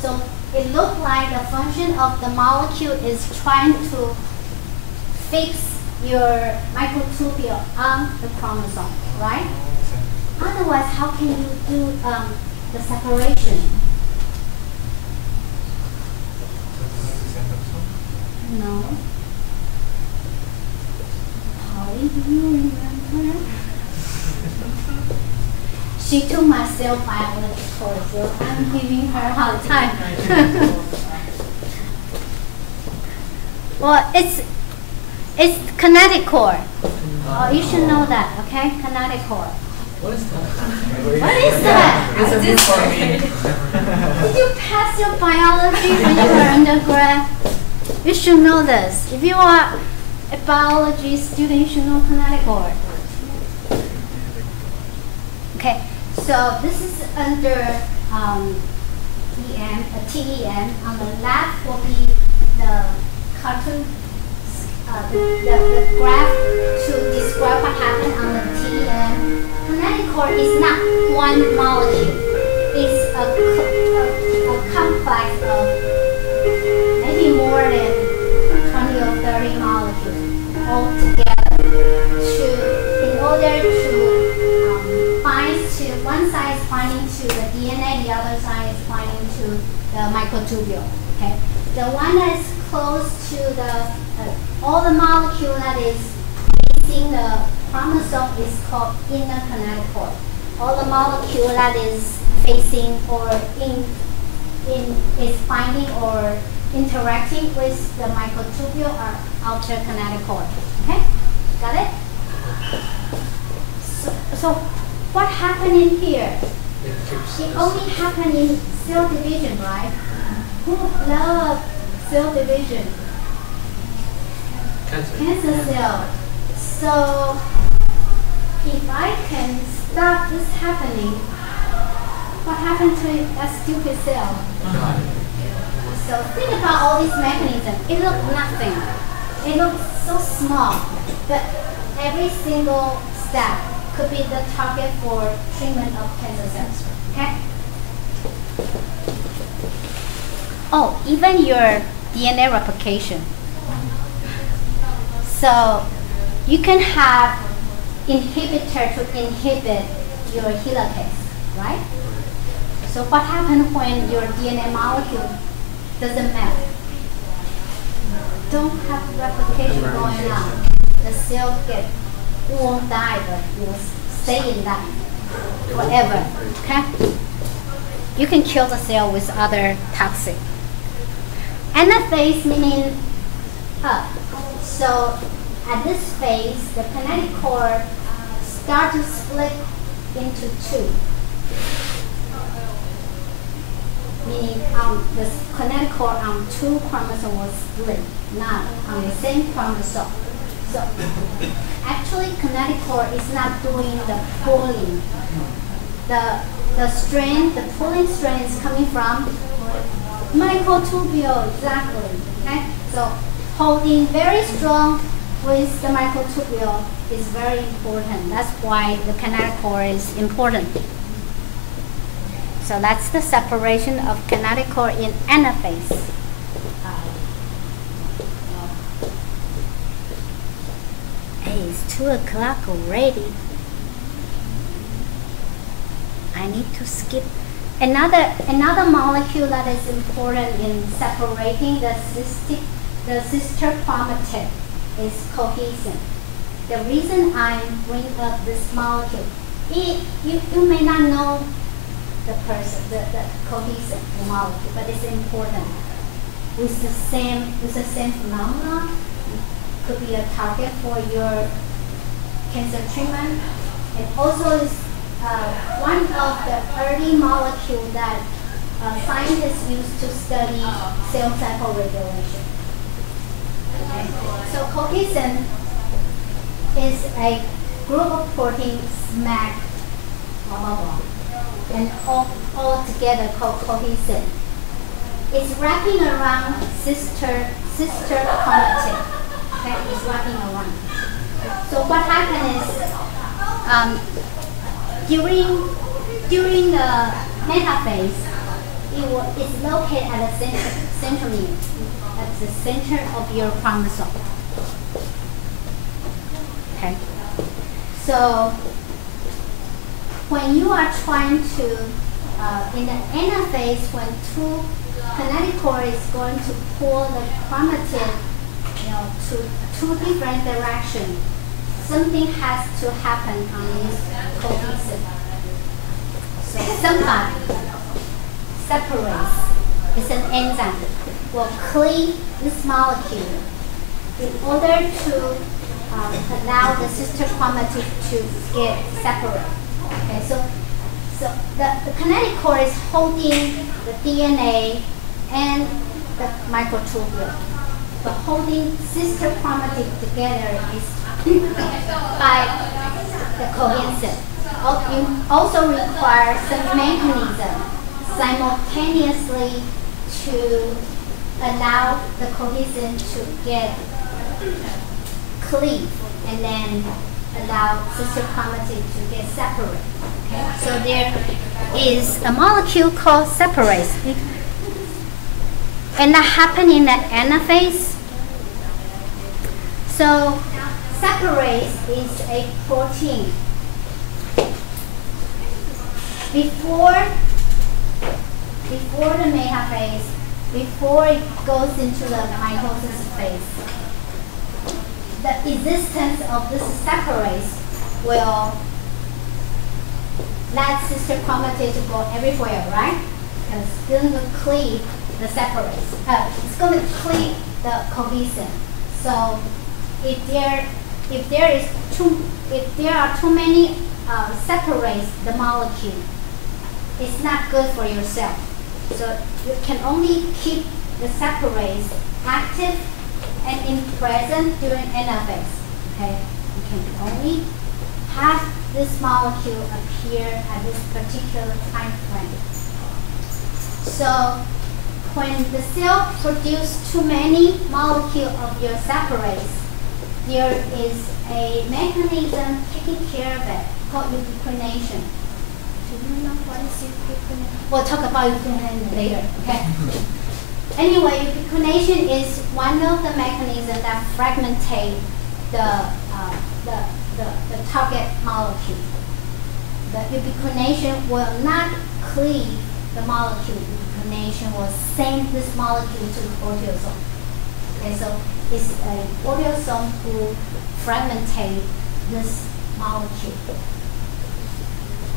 So it looks like the function of the molecule is trying to fix your microtubule on the chromosome, right? Otherwise, how can you do the separation? No. Polly, do you remember? She took my cell biology course, so I'm giving her a hard time. Well, it's kinetic core. Oh, you should know that, okay? Kinetic core. What is that? What is that? It's a book for me. Did you pass your biology when you were undergrad? You should know this. If you are a biology student, you should know kinetic cord. Okay, so this is under TEM. On the left will be the cartoon, the graph to describe what happened on the TEM. Kinetic cord is not one molecule. It's a complex of maybe more than 20 or 30 molecules all together. In order to bind to one side is binding to the DNA, the other side is binding to the microtubule. Okay, the one that is close to the all the molecule that is facing the chromosome is called inner kinetic cord. All the molecule that is facing or is binding or interacting with the microtubule are outer kinetic cord. Okay, got it? So what happened in here? It only happened in cell division, right? Who loves cell division? Cancer cell. So if I can stop this happening, what happened to that stupid cell? So think about all these mechanisms. It looks nothing. It looks so small, but every single step could be the target for treatment of cancer cells. Okay? Oh, even your DNA replication. So you can have inhibitor to inhibit your helicase, right? So what happens when your DNA molecule doesn't melt? Don't have replication going on. The cell won't die, but it will stay in that forever. Okay? You can kill the cell with other toxic. Anaphase meaning up. So at this phase, the kinetic cord starts to split into two. Meaning the kinetic cord on two chromosomes was split, not on the same chromosome. So actually kinetic cord is not doing the pulling. The pulling strain is coming from microtubule, exactly. Okay? So holding very strong with the microtubule is very important. That's why the kinetic cord is important. So that's the separation of kinetic cord in anaphase. Hey, it's 2 o'clock already. I need to skip. Another molecule that is important in separating the sister chromatid is cohesin. The reason I bring up this molecule, you may not know the cohesin, the molecule, but it's important. With the same phenomenon, could be a target for your cancer treatment. It also is one of the early molecules that scientists use to study cell cycle regulation. Okay. So cohesin is a group of proteins smacked, blah, blah, blah, and all together called cohesin. It's wrapping around sister chromatid. Okay, it's wrapping around. So what happened is during the metaphase, it's located at the centromere, at the center of your chromosome. Okay. So when you are trying to in the anaphase, when kinetic cord is going to pull the chromatid, to two different directions, something has to happen on this cohesin. So somebody separates. It's an enzyme. Will cleave this molecule in order to allow the sister chromatid to get separate. Okay, so the kinetic cord is holding the DNA and the microtubule. the holding sister chromatin together is by the cohesion. You also require some mechanism simultaneously to allow the cohesion to get cleaved and then allow sister chromatin to get separate. Okay? So there is a molecule called separase. And that happens in the anaphase. So separase is a protein. Before the metaphase, before it goes into the mitosis phase, the existence of this separase will let sister chromatin to go everywhere, right? Because it's going to cleave the separase. It's going to cleave the cohesion. So if there are too many separase the molecule, it's not good for your cell. So you can only keep the separase active and in present during anaphase. Okay, you can only have this molecule appear at this particular time frame. So when the cell produces too many molecules of your separase, there is a mechanism taking care of it called ubiquination. Do you know what is ubiquination? We'll talk about ubiquination later, okay? Anyway, ubiquination is one of the mechanisms that fragmentate the target molecule. The ubiquination will not cleave the molecule. Ubiquination will send this molecule to the proteasome. Okay, so it's a proteasome who fragmentate this molecule.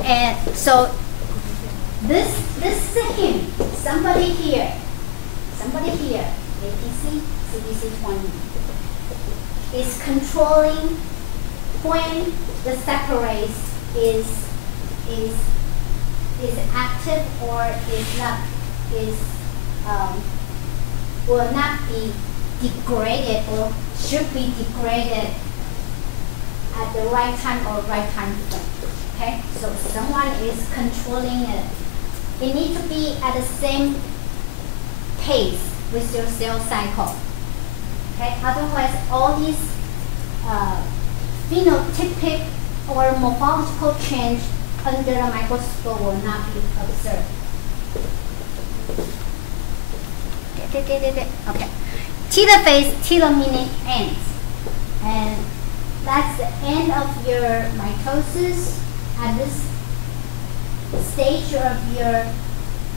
And so this is a hint. Somebody here, ATC, CDC20, is controlling when the separase is active or will not be degraded or should be degraded at the right time or right time frame. Okay, so someone is controlling it. It needs to be at the same pace with your cell cycle. Okay, otherwise all these phenotypic or morphological change under the microscope will not be observed. Okay. Telophase, telo meaning ends. And that's the end of your mitosis. At this stage of your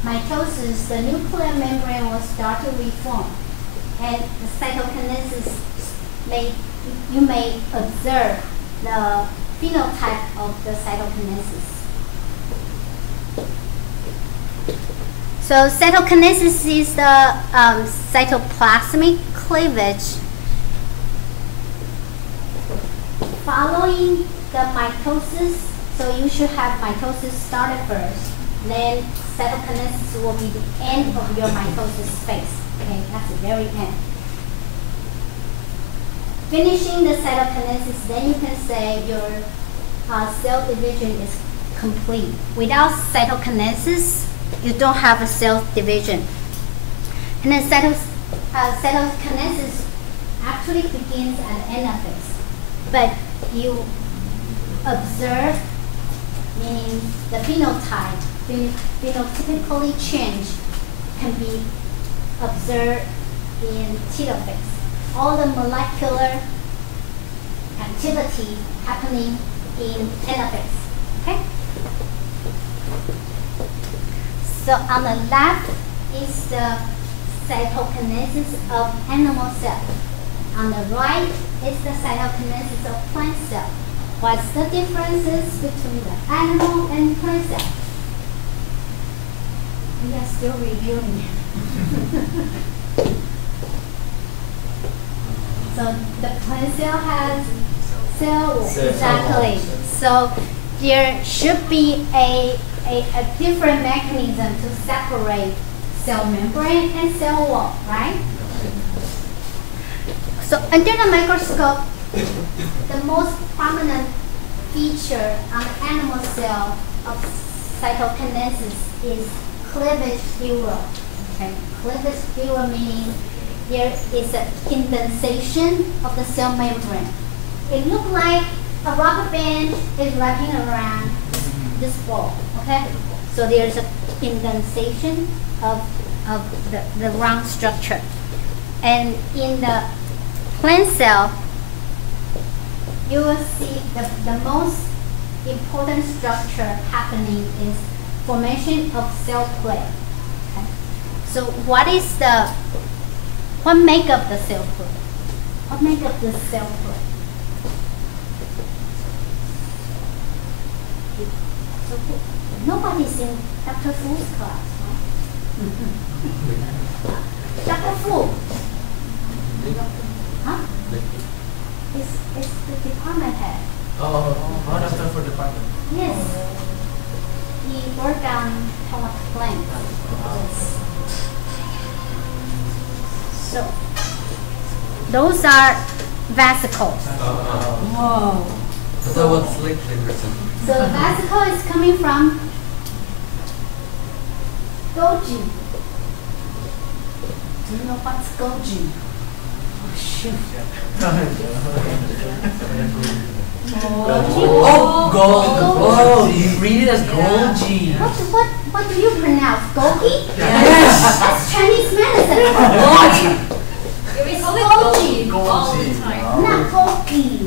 mitosis, the nuclear membrane will start to reform. And the cytokinesis you may observe the phenotype of the cytokinesis. So cytokinesis is the cytoplasmic cleavage following the mitosis. So you should have mitosis started first, then cytokinesis will be the end of your mitosis phase. Okay, that's the very end. Finishing the cytokinesis, then you can say your cell division is complete. Without cytokinesis, you don't have a cell division. And then cytokinesis actually begins at the anaphase. But you observe, meaning the phenotype, phenotypically change can be observed in telophase. All the molecular activity happening in anaphase. Okay? So on the left is the cytokinesis of animal cell. On the right is the cytokinesis of plant cell. What's the differences between the animal and plant cell? We are still reviewing. So the plant cell has cell wall, exactly. So there should be a different mechanism to separate cell membrane and cell wall, right? So under the microscope, the most prominent feature on the animal cell of cytokinesis is cleavage bureau. Okay. Cleavage bureau meaning there is an indentation of the cell membrane. It looks like a rubber band is wrapping around this ball. Okay. So there's an indentation of the round structure. And in the plant cell, you will see the most important structure happening is formation of cell plate. Okay. So what make up the cell plate? What make up the cell plate? So nobody's in Dr. Fu's class, right? Dr. Fu. Huh? It's the department head. Oh, Dr. for department. Yes. He worked on tomato plant. Yes. So those are vesicles. Whoa. So what's liquid? So the vesicle is coming from Golgi. Do you know what's Golgi? Oh shoot. Oh, gold. Oh, you read it as Golgi. What do you pronounce? Golgi? Yes. That's Chinese medicine. It's Golgi. all the time. Not Golgi.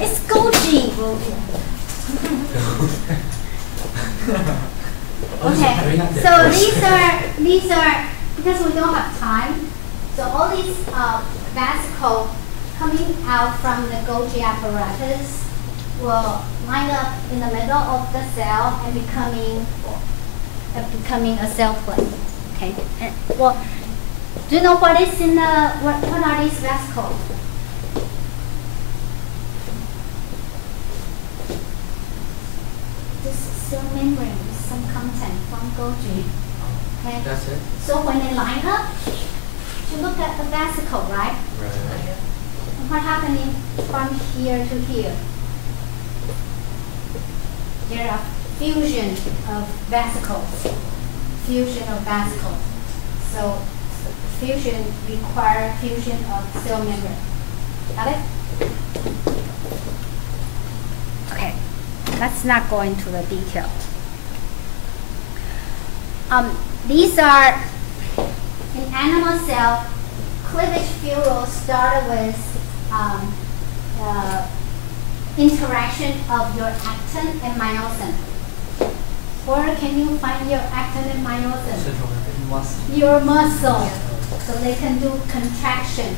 It's Golgi. Okay. So these are because we don't have time. So all these vesicles coming out from the Golgi apparatus will line up in the middle of the cell and becoming a cell plate. Okay. And, well, do you know what is in the what are these vesicles? This cell membrane with some content from Golgi. Okay. That's it. So when they line up, you look at the vesicle, right? Right. And what happening from here to here? There are fusion of vesicles. Fusion of vesicles. So fusion require fusion of cell membrane. Got it? Okay. Let's not go into the detail. These are in animal cell. Cleavage bureau started with interaction of your actin and myosin. Where can you find your actin and myosin? Your muscle. So they can do contraction.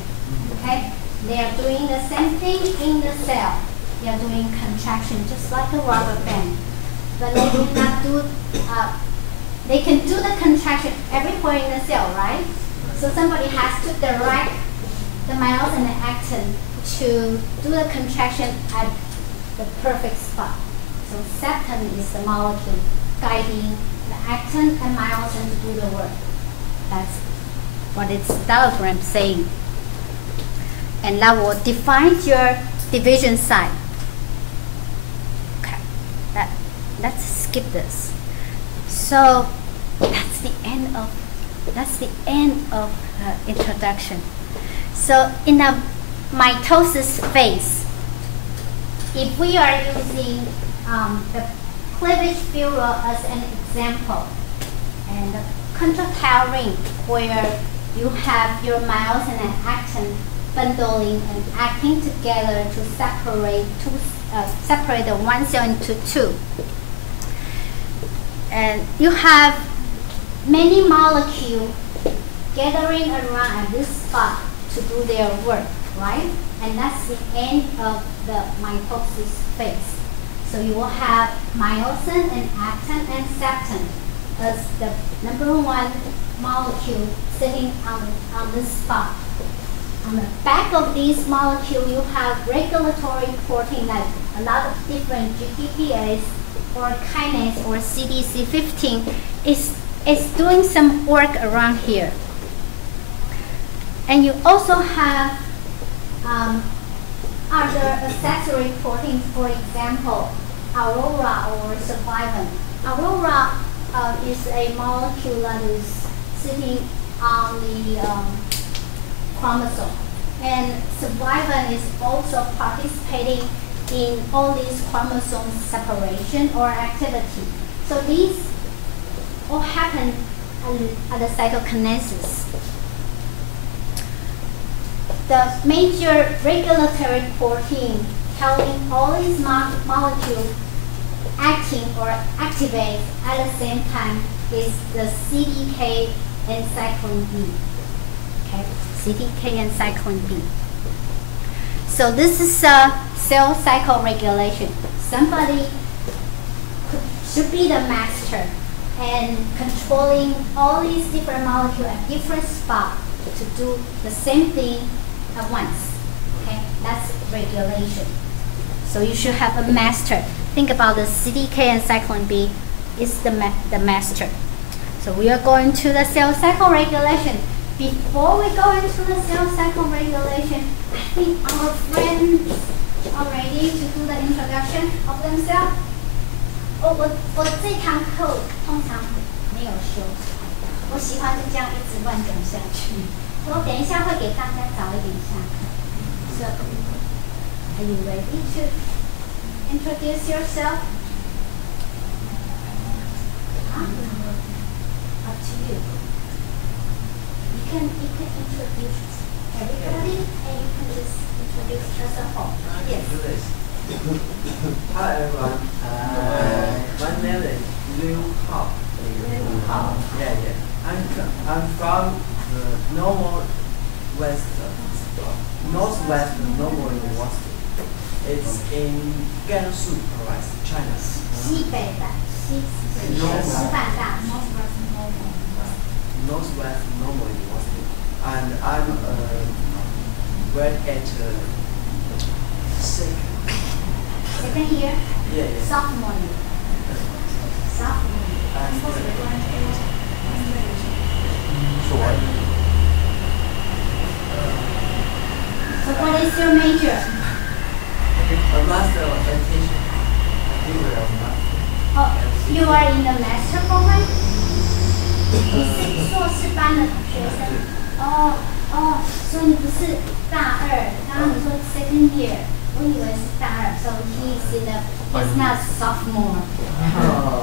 Okay? They are doing the same thing in the cell. They are doing contraction just like a rubber band. But they do not do, they can do the contraction everywhere in the cell, right? So somebody has to direct the myosin and actin to do the contraction at the perfect spot. So septum is the molecule guiding the actin and myosin to do the work. That's what its diagram saying. And that will define your division site. Okay, let's skip this. So that's the end of introduction. So in the mitosis phase, if we are using the cleavage bureau as an example, and the contractile ring where you have your myosin and actin bundling and acting together to separate the one cell into two. And you have many molecules gathering around at this spot to do their work, right? And that's the end of the mitosis phase. So you will have myosin and actin and septum as the number one molecule sitting on this spot. On the back of these molecules, you have regulatory protein like a lot of different GTPase or kinase or CDC15 is doing some work around here. And you also have other accessory proteins, for example, aurora or survivin. Aurora is a molecule that is sitting on the chromosome. And survivin is also participating in all these chromosome separation or activity. So these all happen at the cytokinesis. The major regulatory protein telling all these molecules acting or activate at the same time is the CDK and cyclin B. Okay, CDK and cyclin B. So this is cell cycle regulation. Somebody should be the master and controlling all these different molecules at different spots to do the same thing at once. Okay, that's regulation. So you should have a master. Think about the CDK and cyclin B is the master. So we are going to the cell cycle regulation. Before we go into the cell cycle regulation, I think our friends are ready to do the introduction of themselves. 我这堂课通常没有修，我喜欢就这样一直乱讲下去。我等一下会给大家早一点下课。So, are you ready to introduce yourself? Up to you. You can introduce everybody, and you can just introduce as a whole. Yes. Hi everyone. My name is Liu Hao. Yeah. I'm from the Northwest Normal University. It's in Gansu Province, China. 西北的西半大 Northwest Normal University, and I'm grad at second year, yeah. sophomore year. So what is your major? A master of education. Oh, you are in the master program? 你是硕士班的学生。所以你不是大二，刚刚你说 second year， 我以为是大二。So he's not sophomore.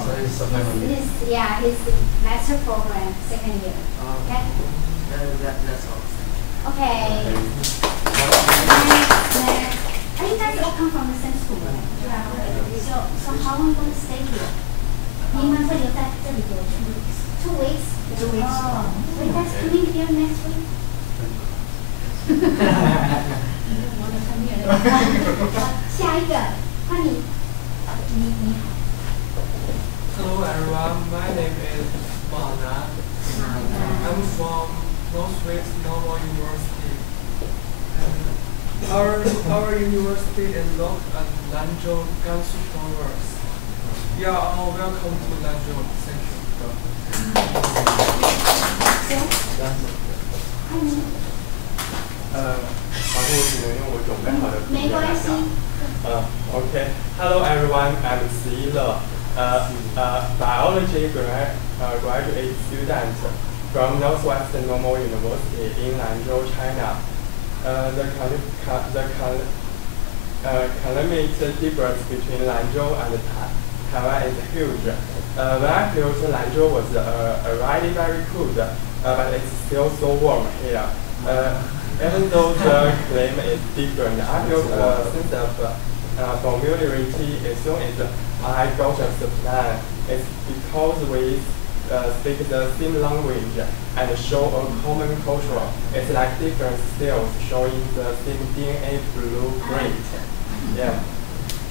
So he's sophomore. He's master program, second year. Okay. That's all. Okay. Next. You guys all come from the same school, right? So how long will you stay here? 你们会留在这里多久 ？2 weeks. 2 weeks. Oh, so you guys coming here next week? 下一个，换你。你好。Hello everyone, my name is Mana. I'm from Northwest Normal University. And our university is located at Lanzhou, Gansu Province. You are all welcome to Lanzhou. Thank you. 好，我只能用我准备好的笔没关系。Okay. Hello everyone, I'm Sila, biology graduate student from Northwestern Normal University in Lanzhou, China. The climate difference between Lanzhou and Taiwan is huge. When I feel Lanzhou was already very cold, but it's still so warm here. Even though the climate is different, I feel a sense of familiarity as soon as I go to the plan. It's because we speak the same language and show a common culture. It's like different styles showing the same DNA blueprint. Yeah.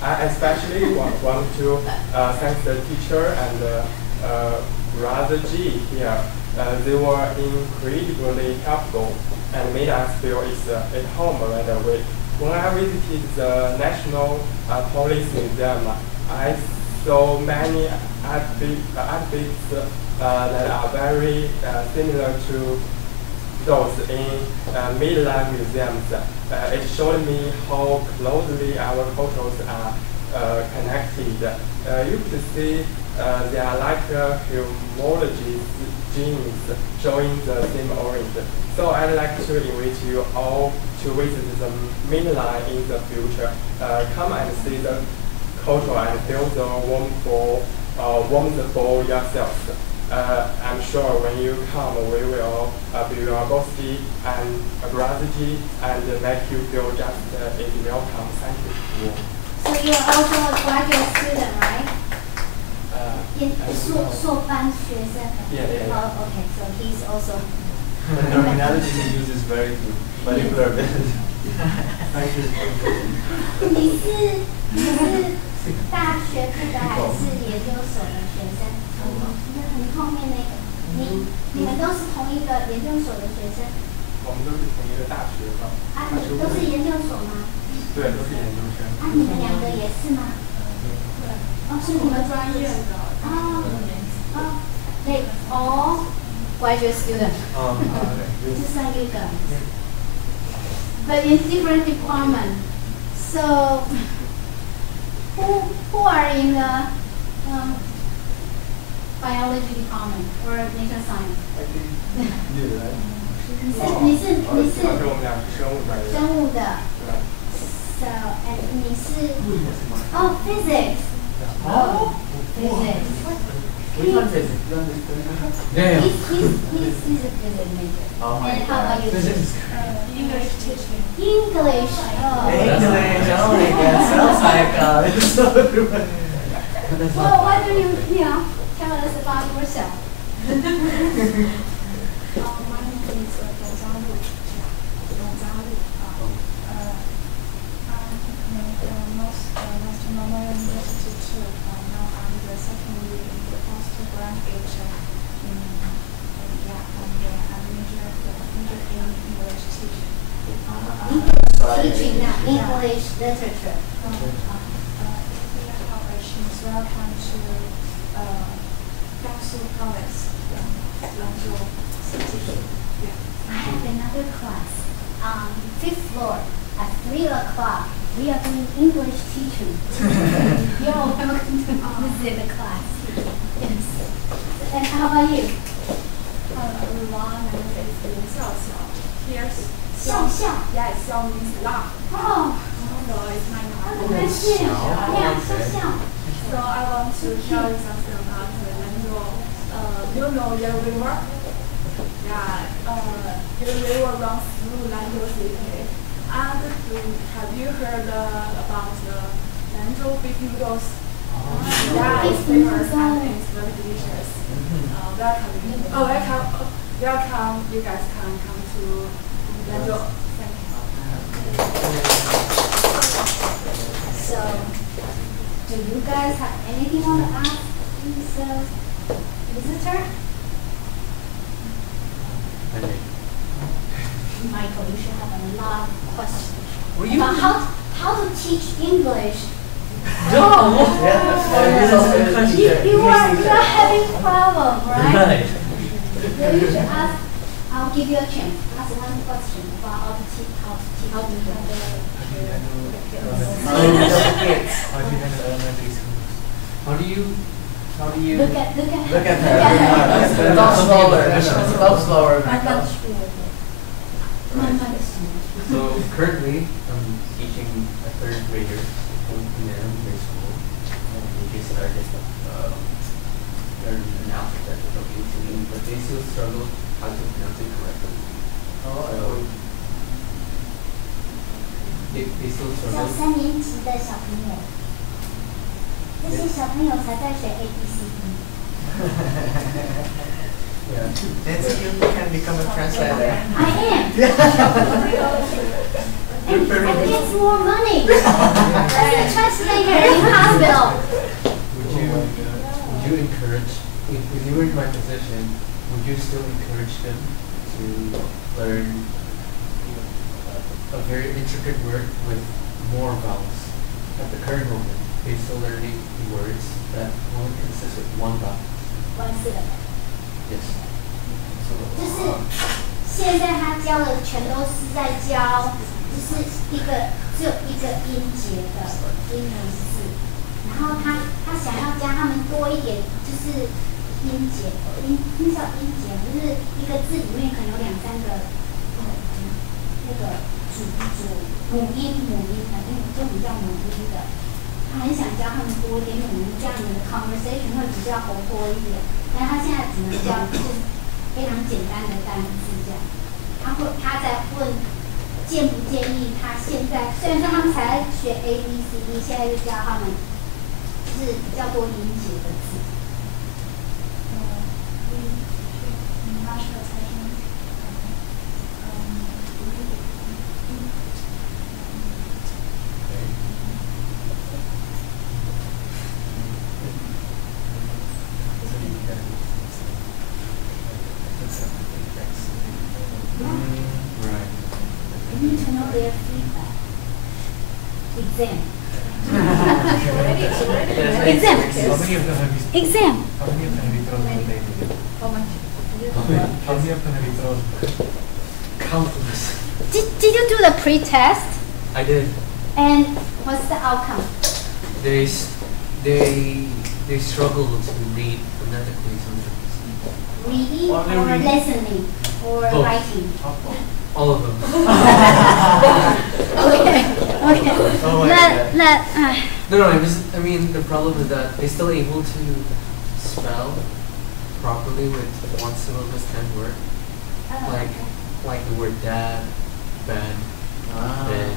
I especially want to thank the teacher and Brother G here. They were incredibly helpful and made us feel at home right away. When I visited the National Police Museum, I saw many artifacts that are very similar to those in mainland museums. It showed me how closely our cultures are connected. You could see they are like homology genes showing the same origin. So I'd like to invite you all to visit the mainland in the future. Come and see the culture and feel the warmth for yourselves. I'm sure when you come, we will be your bossy and gratitude and make you feel just welcome. Thank you. So you're also a graduate student, right? In 硕班学生. Yeah. Oh, okay. So he's also. The terminology he uses very particular. Thank you. 你是大学部的还是研究所的学生？你后面那个，你们都是同一个研究所的学生？我们都是同一个大学嘛。啊，你都是研究所吗？对，都是研究生。啊，你们两个也是吗？哦，是你们专业的。They all graduate students. Just like you guys. But in different departments. So, who are in the biology department or nature science? 你是我们俩是生物专业。生物的。So, and 你是 physics. Physics. Which one is it? He's a physics major. And how about you? English teaching. English. Oh. English. Oh my God. Sounds like it's so good. Well, why don't you tell us about yourself? My name is Donzalu. I'm National Memorial University too. Now I'm the second year in the postgraduate. I'm major in English teaching. Teaching English literature. Welcome to Gansu Province, Lanzhou City. I have another class. 5th floor at 3 o'clock. We are doing English teaching. You're welcome to visit the class. Yes. And how about you? Everyone, my name is Liu Xiaoxiao. Here's 笑笑. Yes, Xiao means laugh. Oh, So it's my name. that's it. Yeah, 笑笑. So I want to tell you something about Lanzhou. You know Yellow River? Yeah, Yellow River runs through Lanzhou City. And have you heard about the Lanzhou beef noodles? Yeah, it's famous and it's very delicious. Welcome. You guys can come to Lanzhou. Thank you. So, do you guys have anything you want to ask this visitor? Michael, you should have a lot of questions about how to teach English. No. You are having problem, right? Right. So you should ask. I'll give you a chance. Ask one question about how to teach Elementary school. How do you? Look at Look at her. her. Stop slower. Stop slower. So currently, I'm teaching a 3rd grader in elementary school, and we just started learning an alphabet from A to E, but they still struggle how to pronounce it correctly. So they still 教 struggle. 3年级的小朋友，这些小朋友才在学 ABCD。 Yeah. Then you can become a translator. I am. And I get more money. As a translator in hospital. Would you encourage, if you were in my position, would you still encourage them to learn a very intricate word with more vowels? At the current moment, they're still learning words that only consist of one vowel. One syllable. Yes. 就是现在教的全都是在教，就是只有一个音节的英文字，然后他想要教他们多一点，就是音节，那叫音节，就是一个字里面可能有2、3个那个母音，反正中文叫母音的。他很想教他们多一点，可能这样你的 conversation 会比较活泼一点。但他现在只能教就是非常简单的单字这样。他在问建不建议他现在，虽然说他们才学 A B C D， 现在就教他们就是比较多音节的字。Right. You need to know their feedback. Exam. Exam. How many of them have you? Exam. How many of them have you thrown today? How much? How many of them have you thrown? Countless. Did you do the pre-test? I did. And what's the outcome? They struggle to read phonetically sometimes. Reading Or or they're reading. listening or Both. writing? All of them. Okay. Oh my God. No, I mean, the problem is that they're still able to spell properly with one syllabus kind of word. Like the word dad, bed, bed.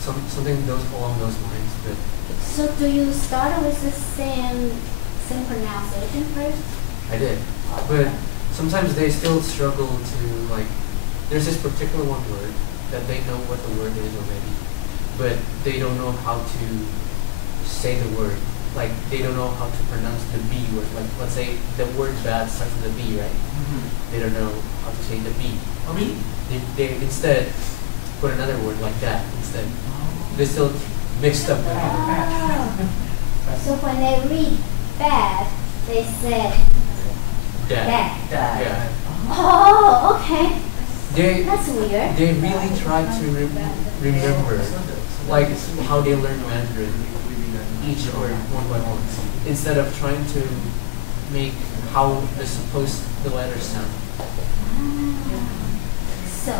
Something along those lines. But So do you start with the same pronunciation first? I did. But sometimes they still struggle to, like, there's this particular one word that they know what the word is already, but they don't know how to say the word. Like, they don't know how to pronounce the B word. Like, let's say the word bad starts with a B, right? They don't know how to say the B. They instead put another word like that instead. They're still mixed up with it. So when they read bad, they say Dad. bad. Yeah. Oh, okay. That's weird. They really try to remember, like, how they learn Mandarin, each word one by one, instead of trying to make how the letters sound. So,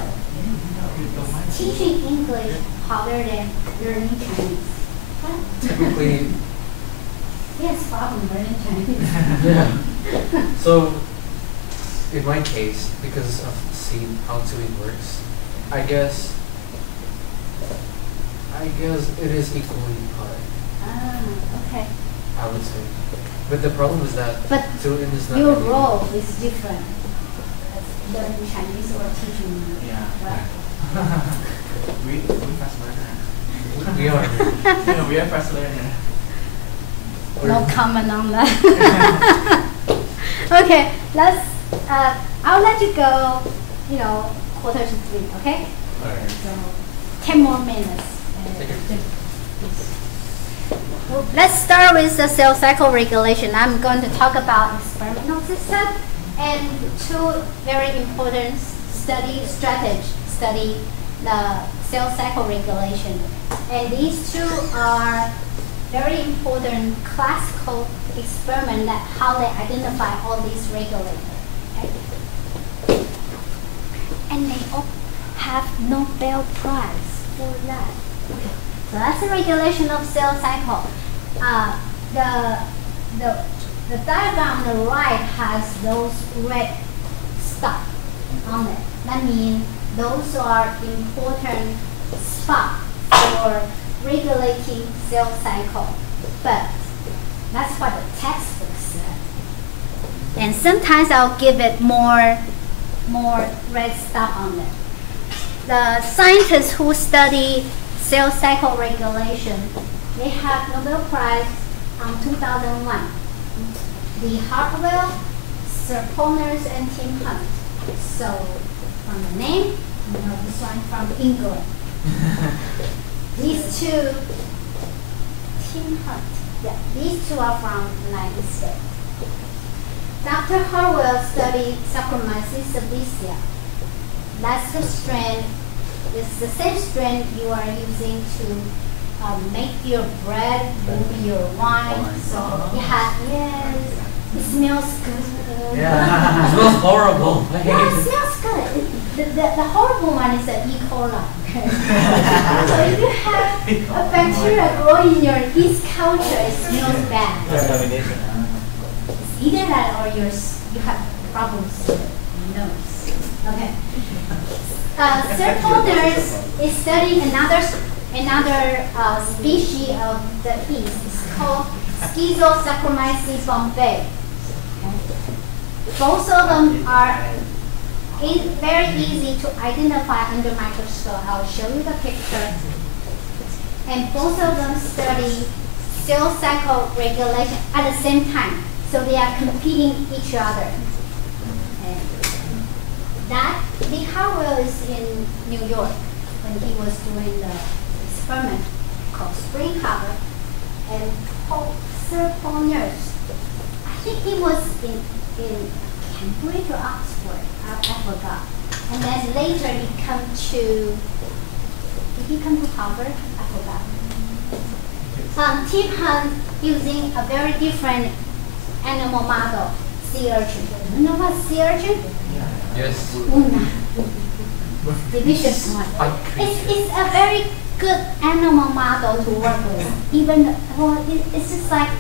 teaching English harder than learning Chinese. Typically, Yes, problem learning Chinese. yeah. So, in my case, because I've seen how it works, I guess it is equally hard, Okay. I would say. But the problem is that But Turin is not your really- role is different as learning Chinese or teaching. Yeah. Right? We fast learner. We are. Yeah, we are fast learner. No comment on that. Okay, I'll let you go, 2:45, okay? Alright. So, 10 more minutes. Take your Well, let's start with the cell cycle regulation. I'm going to talk about experimental system and 2 very important study the cell cycle regulation. And these 2 are very important classical experiment that how they identify all these regulators. Okay? And they all have Nobel Prize for that. Okay. So that's the regulation of cell cycle. The diagram on the right has those red stuff on it. That means those are important spots for regulating cell cycle. But that's what the textbook said. And sometimes I'll give it more red stuff on it. The scientists who study cell cycle regulation, they have Nobel Prize on 2001. The Hartwell, Sir Connors, and Tim Hunt. So, from the name, you know this one from England. These 2, Tim Hunt, yeah, these 2 are from the United States. Dr. Hartwell studied Saccharomyces cerevisiae. that's the strand. It's the same strand you are using to make your bread, maybe your wine. So yes, it smells good. Yeah. It smells horrible. Yeah, it smells good. The horrible one is the E. coli. So if you have a bacteria growing in your yeast culture, it smells bad. Contamination. It's either that or you have problems with your nose. Okay. Third folders is studying another species of the yeast. It's called Schizosaccharomyces bombay. Both of them are very easy to identify under microscope. I'll show you the picture. And both of them study cell cycle regulation at the same time. So they are competing each other. That Lee Harwell is in New York when he was doing the experiment called spring cover. And Sir Paul Nurse, I think he was in Cambridge or Oxford, I forgot. And then later did he come to Harvard? I forgot. Tim Hunt using a very different animal model, sea urchin. You know what sea urchin? Yes. Delicious one. It's a very good animal model to work with. Even it's just like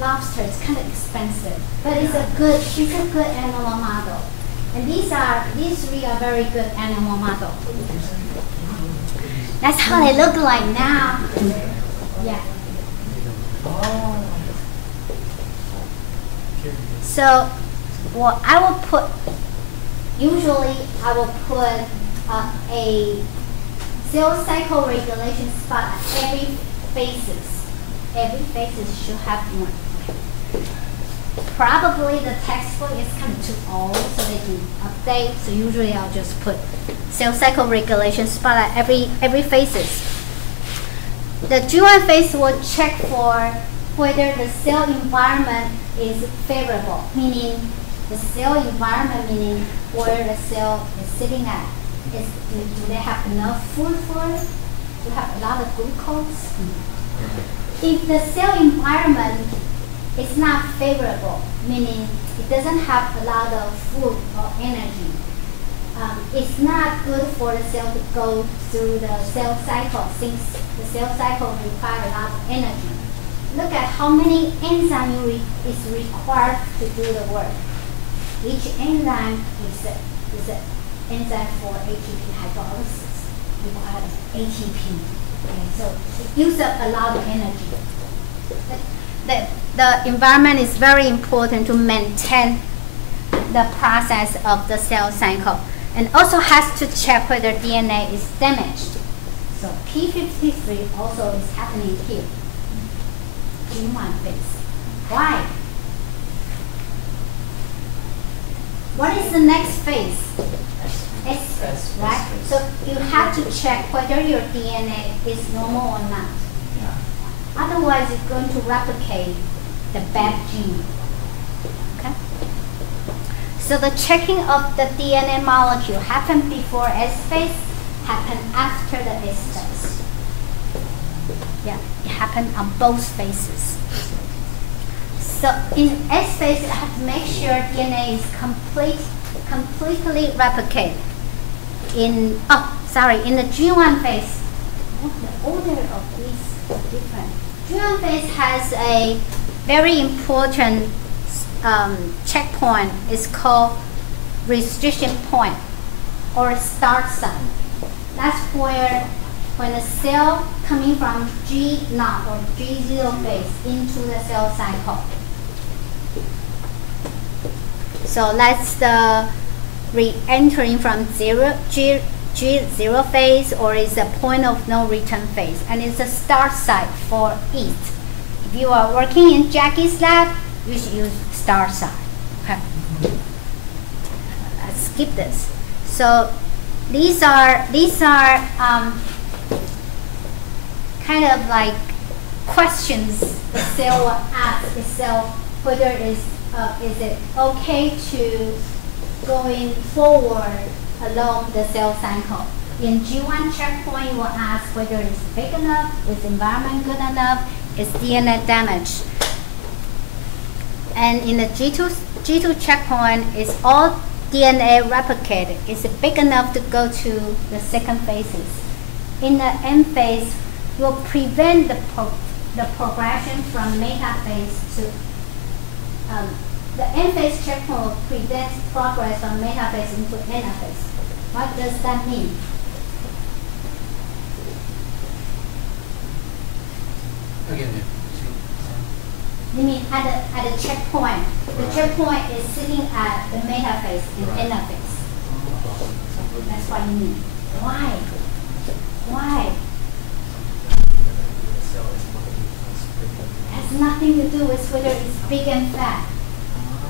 lobster. It's kind of expensive, but it's a good animal model. And these three are very good animal model. That's how they look like now. Yeah. So, I will put. Usually, I will put a cell cycle regulation spot at every phases. Every phases should have one. Probably the textbook is kind of too old, so they can update. So usually, I'll just put cell cycle regulation spot at every phases. The G1 phase will check for whether the cell environment is favorable, meaning the cell environment, meaning where the cell is sitting at. Do they have enough food for it? Do they have a lot of glucose? If the cell environment is not favorable, meaning it doesn't have a lot of food or energy, it's not good for the cell to go through the cell cycle, since the cell cycle requires a lot of energy. Look at how many enzymes is required to do the work. Each enzyme is an enzyme for ATP hydrolysis, requires ATP. Okay, so it uses up a lot of energy. The environment is very important to maintain the process of the cell cycle, and also has to check whether DNA is damaged. So P53 also is happening here. G1 phase. Why? What is the next phase? S phase, right? So you have to check whether your DNA is normal or not. Otherwise, it's going to replicate the bad gene. Okay? So the checking of the DNA molecule happened before S phase, happened after the S phase. Yeah, it happened on both phases. So in S phase, you have to make sure DNA is completely replicated. In the G1 phase, the order of these are different. G1 phase has a very important checkpoint. It's called restriction point or start site. That's where when a cell coming from G0 or G0 phase into the cell cycle. So that's the re-entering from G0 phase, or is a point of no return phase, and it's a start site for yeast. If you are working in Jackie's lab, you should use start site. Okay. Let's skip this. So these are kind of like questions the cell will ask itself whether is it okay to going forward along the cell cycle. In G1 checkpoint, you will ask whether it's big enough, is environment good enough, is DNA damaged. And in the G2 checkpoint, it's all DNA replicated. It's big enough to go to the second phases. In the M phase, will prevent the progression from metaphase to the M phase checkpoint will prevent progress from metaphase into anaphase. What does that mean? Again, You mean at the checkpoint? The checkpoint is sitting at the metaphase in anaphase. That's what you mean. Why? Why? Has nothing to do with whether it's big and fat.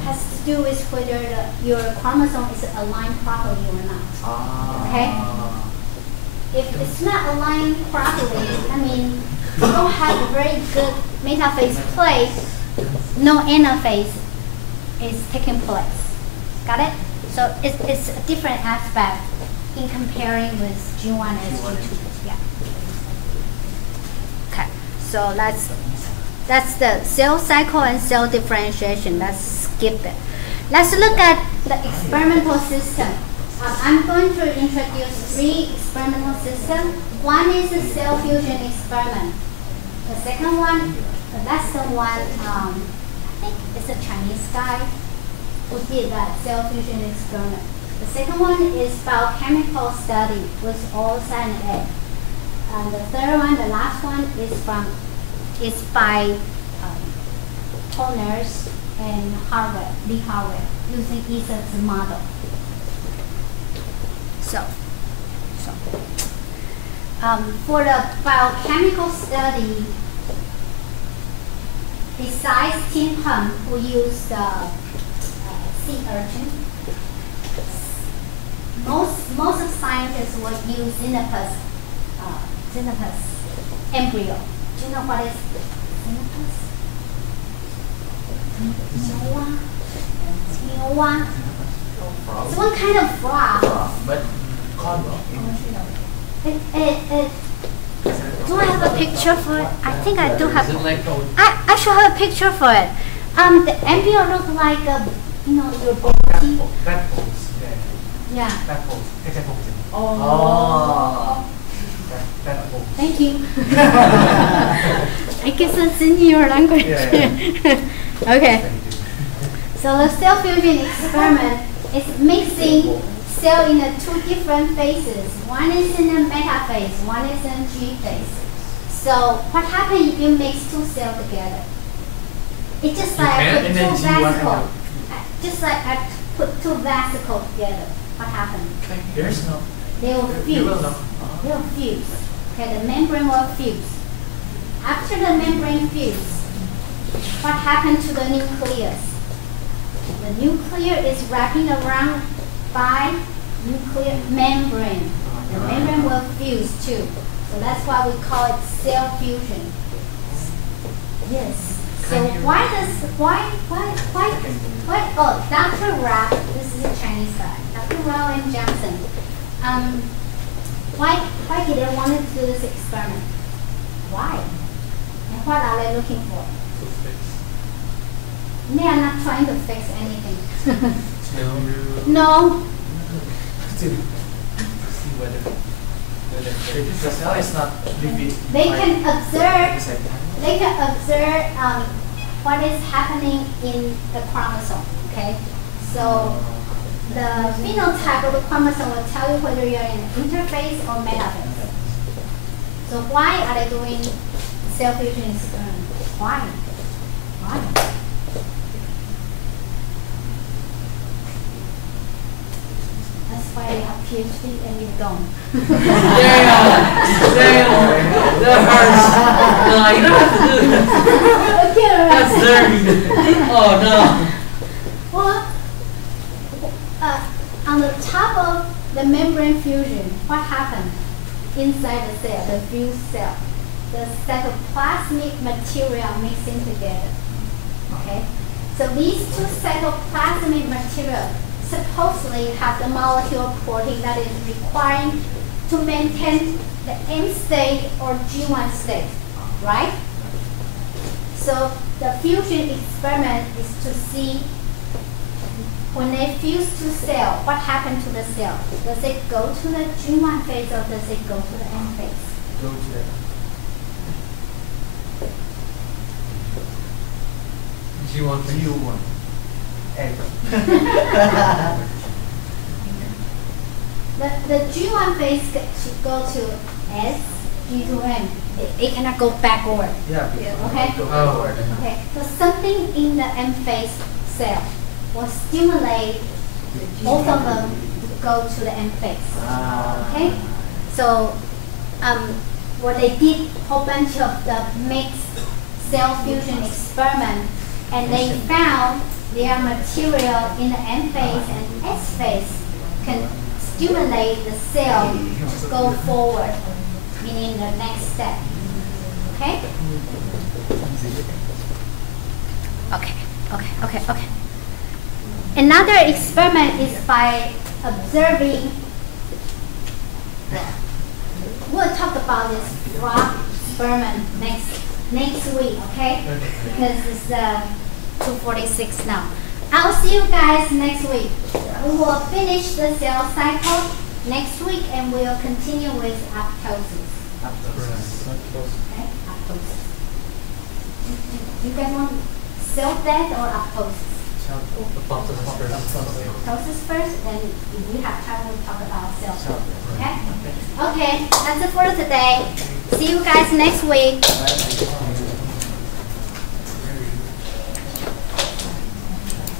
Has to do with whether your chromosome is aligned properly or not. Okay? If it's not aligned properly, I mean, you don't have a very good metaphase place, no anaphase is taking place. Got it? So it's a different aspect in comparing with G1 and G2. Yeah. Okay. So that's the cell cycle and cell differentiation. Let's skip it. Let's look at the experimental system. I'm going to introduce 3 experimental systems. One is a cell fusion experiment. The second one, that's the one, I think it's a Chinese guy who did that cell fusion experiment. The second one is biochemical study with all cyanide A. And the third one, the last one, is by Toners and Lee Harvard, using ESA's model. For the biochemical study, besides Tim Hum, who used sea urchin, most of scientists will use xenopus embryo. Do you know what is xenopus? It's one kind of frog. But corn Do I have a picture for it? I think I do have. Is it like I should have a picture for it. The embryo looks like your body. Tadpoles. Yeah. Tadpoles. Tadpoles. Oh. Tadpoles. Thank you. I guess it's in your language. Yeah. Okay. So the cell fusion experiment is mixing cell in 2 different phases. One is in the metaphase, one is in G phase. So what happens if you mix 2 cells together? It's just like I put 2 vesicles. Just like I put 2 vesicles together. What happens? There's no. They will You fuse. will know. They will fuse. Okay, the membrane will fuse. After the membrane fuse, what happened to the nucleus? The nucleus is wrapping around by nuclear membrane. The membrane will fuse too. So that's why we call it cell fusion. Yes. So oh, Dr. Rao, this is a Chinese guy, Dr. Rao and Johnson. Why did they want to do this experiment? Why? And what are they looking for? They are not trying to fix anything. No. See whether the cell is not repeat. They can observe. They can observe what is happening in the chromosome. Okay, so the phenotype of the chromosome will tell you whether you're in interphase or metaphase. So why are they doing cell fusion experiment? Why? That's why they have PhD and you don't. That hurts. No, you don't have to do that. Okay, all right. That's dirty. Oh no. Well, on the top of the membrane fusion, what happened inside the cell, the fused cell? The cytoplasmic material mixing together. Okay? So these 2 cytoplasmic materials supposedly have the molecule protein that is required to maintain the M state or G1 state, right? So the fusion experiment is to see when they fuse to cell, what happened to the cell? Does it go to the G1 phase or does it go to the M phase? Go to that. G1 phase. G1. Egg. The G1 phase should go to S, G to M. It cannot go backward. Yeah. Okay? Go Oh. forward. Okay, so something in the M phase cell will stimulate both of them to go to the M phase. Okay? So what they did, whole bunch of the mixed cell fusion experiment, and they found their material in the M phase and S phase can stimulate the cell to go forward, meaning the next step. Okay? Okay. Another experiment is by observing. We'll talk about this frog experiment next week, okay? Because it's 2:46 now. I'll see you guys next week. We will finish the cell cycle next week and we'll continue with apoptosis. Okay? Apoptosis. You guys want cell death or apoptosis? Apoptosis first, then if we have time, we'll talk about cell death. Okay? Okay, that's it for today. See you guys next week.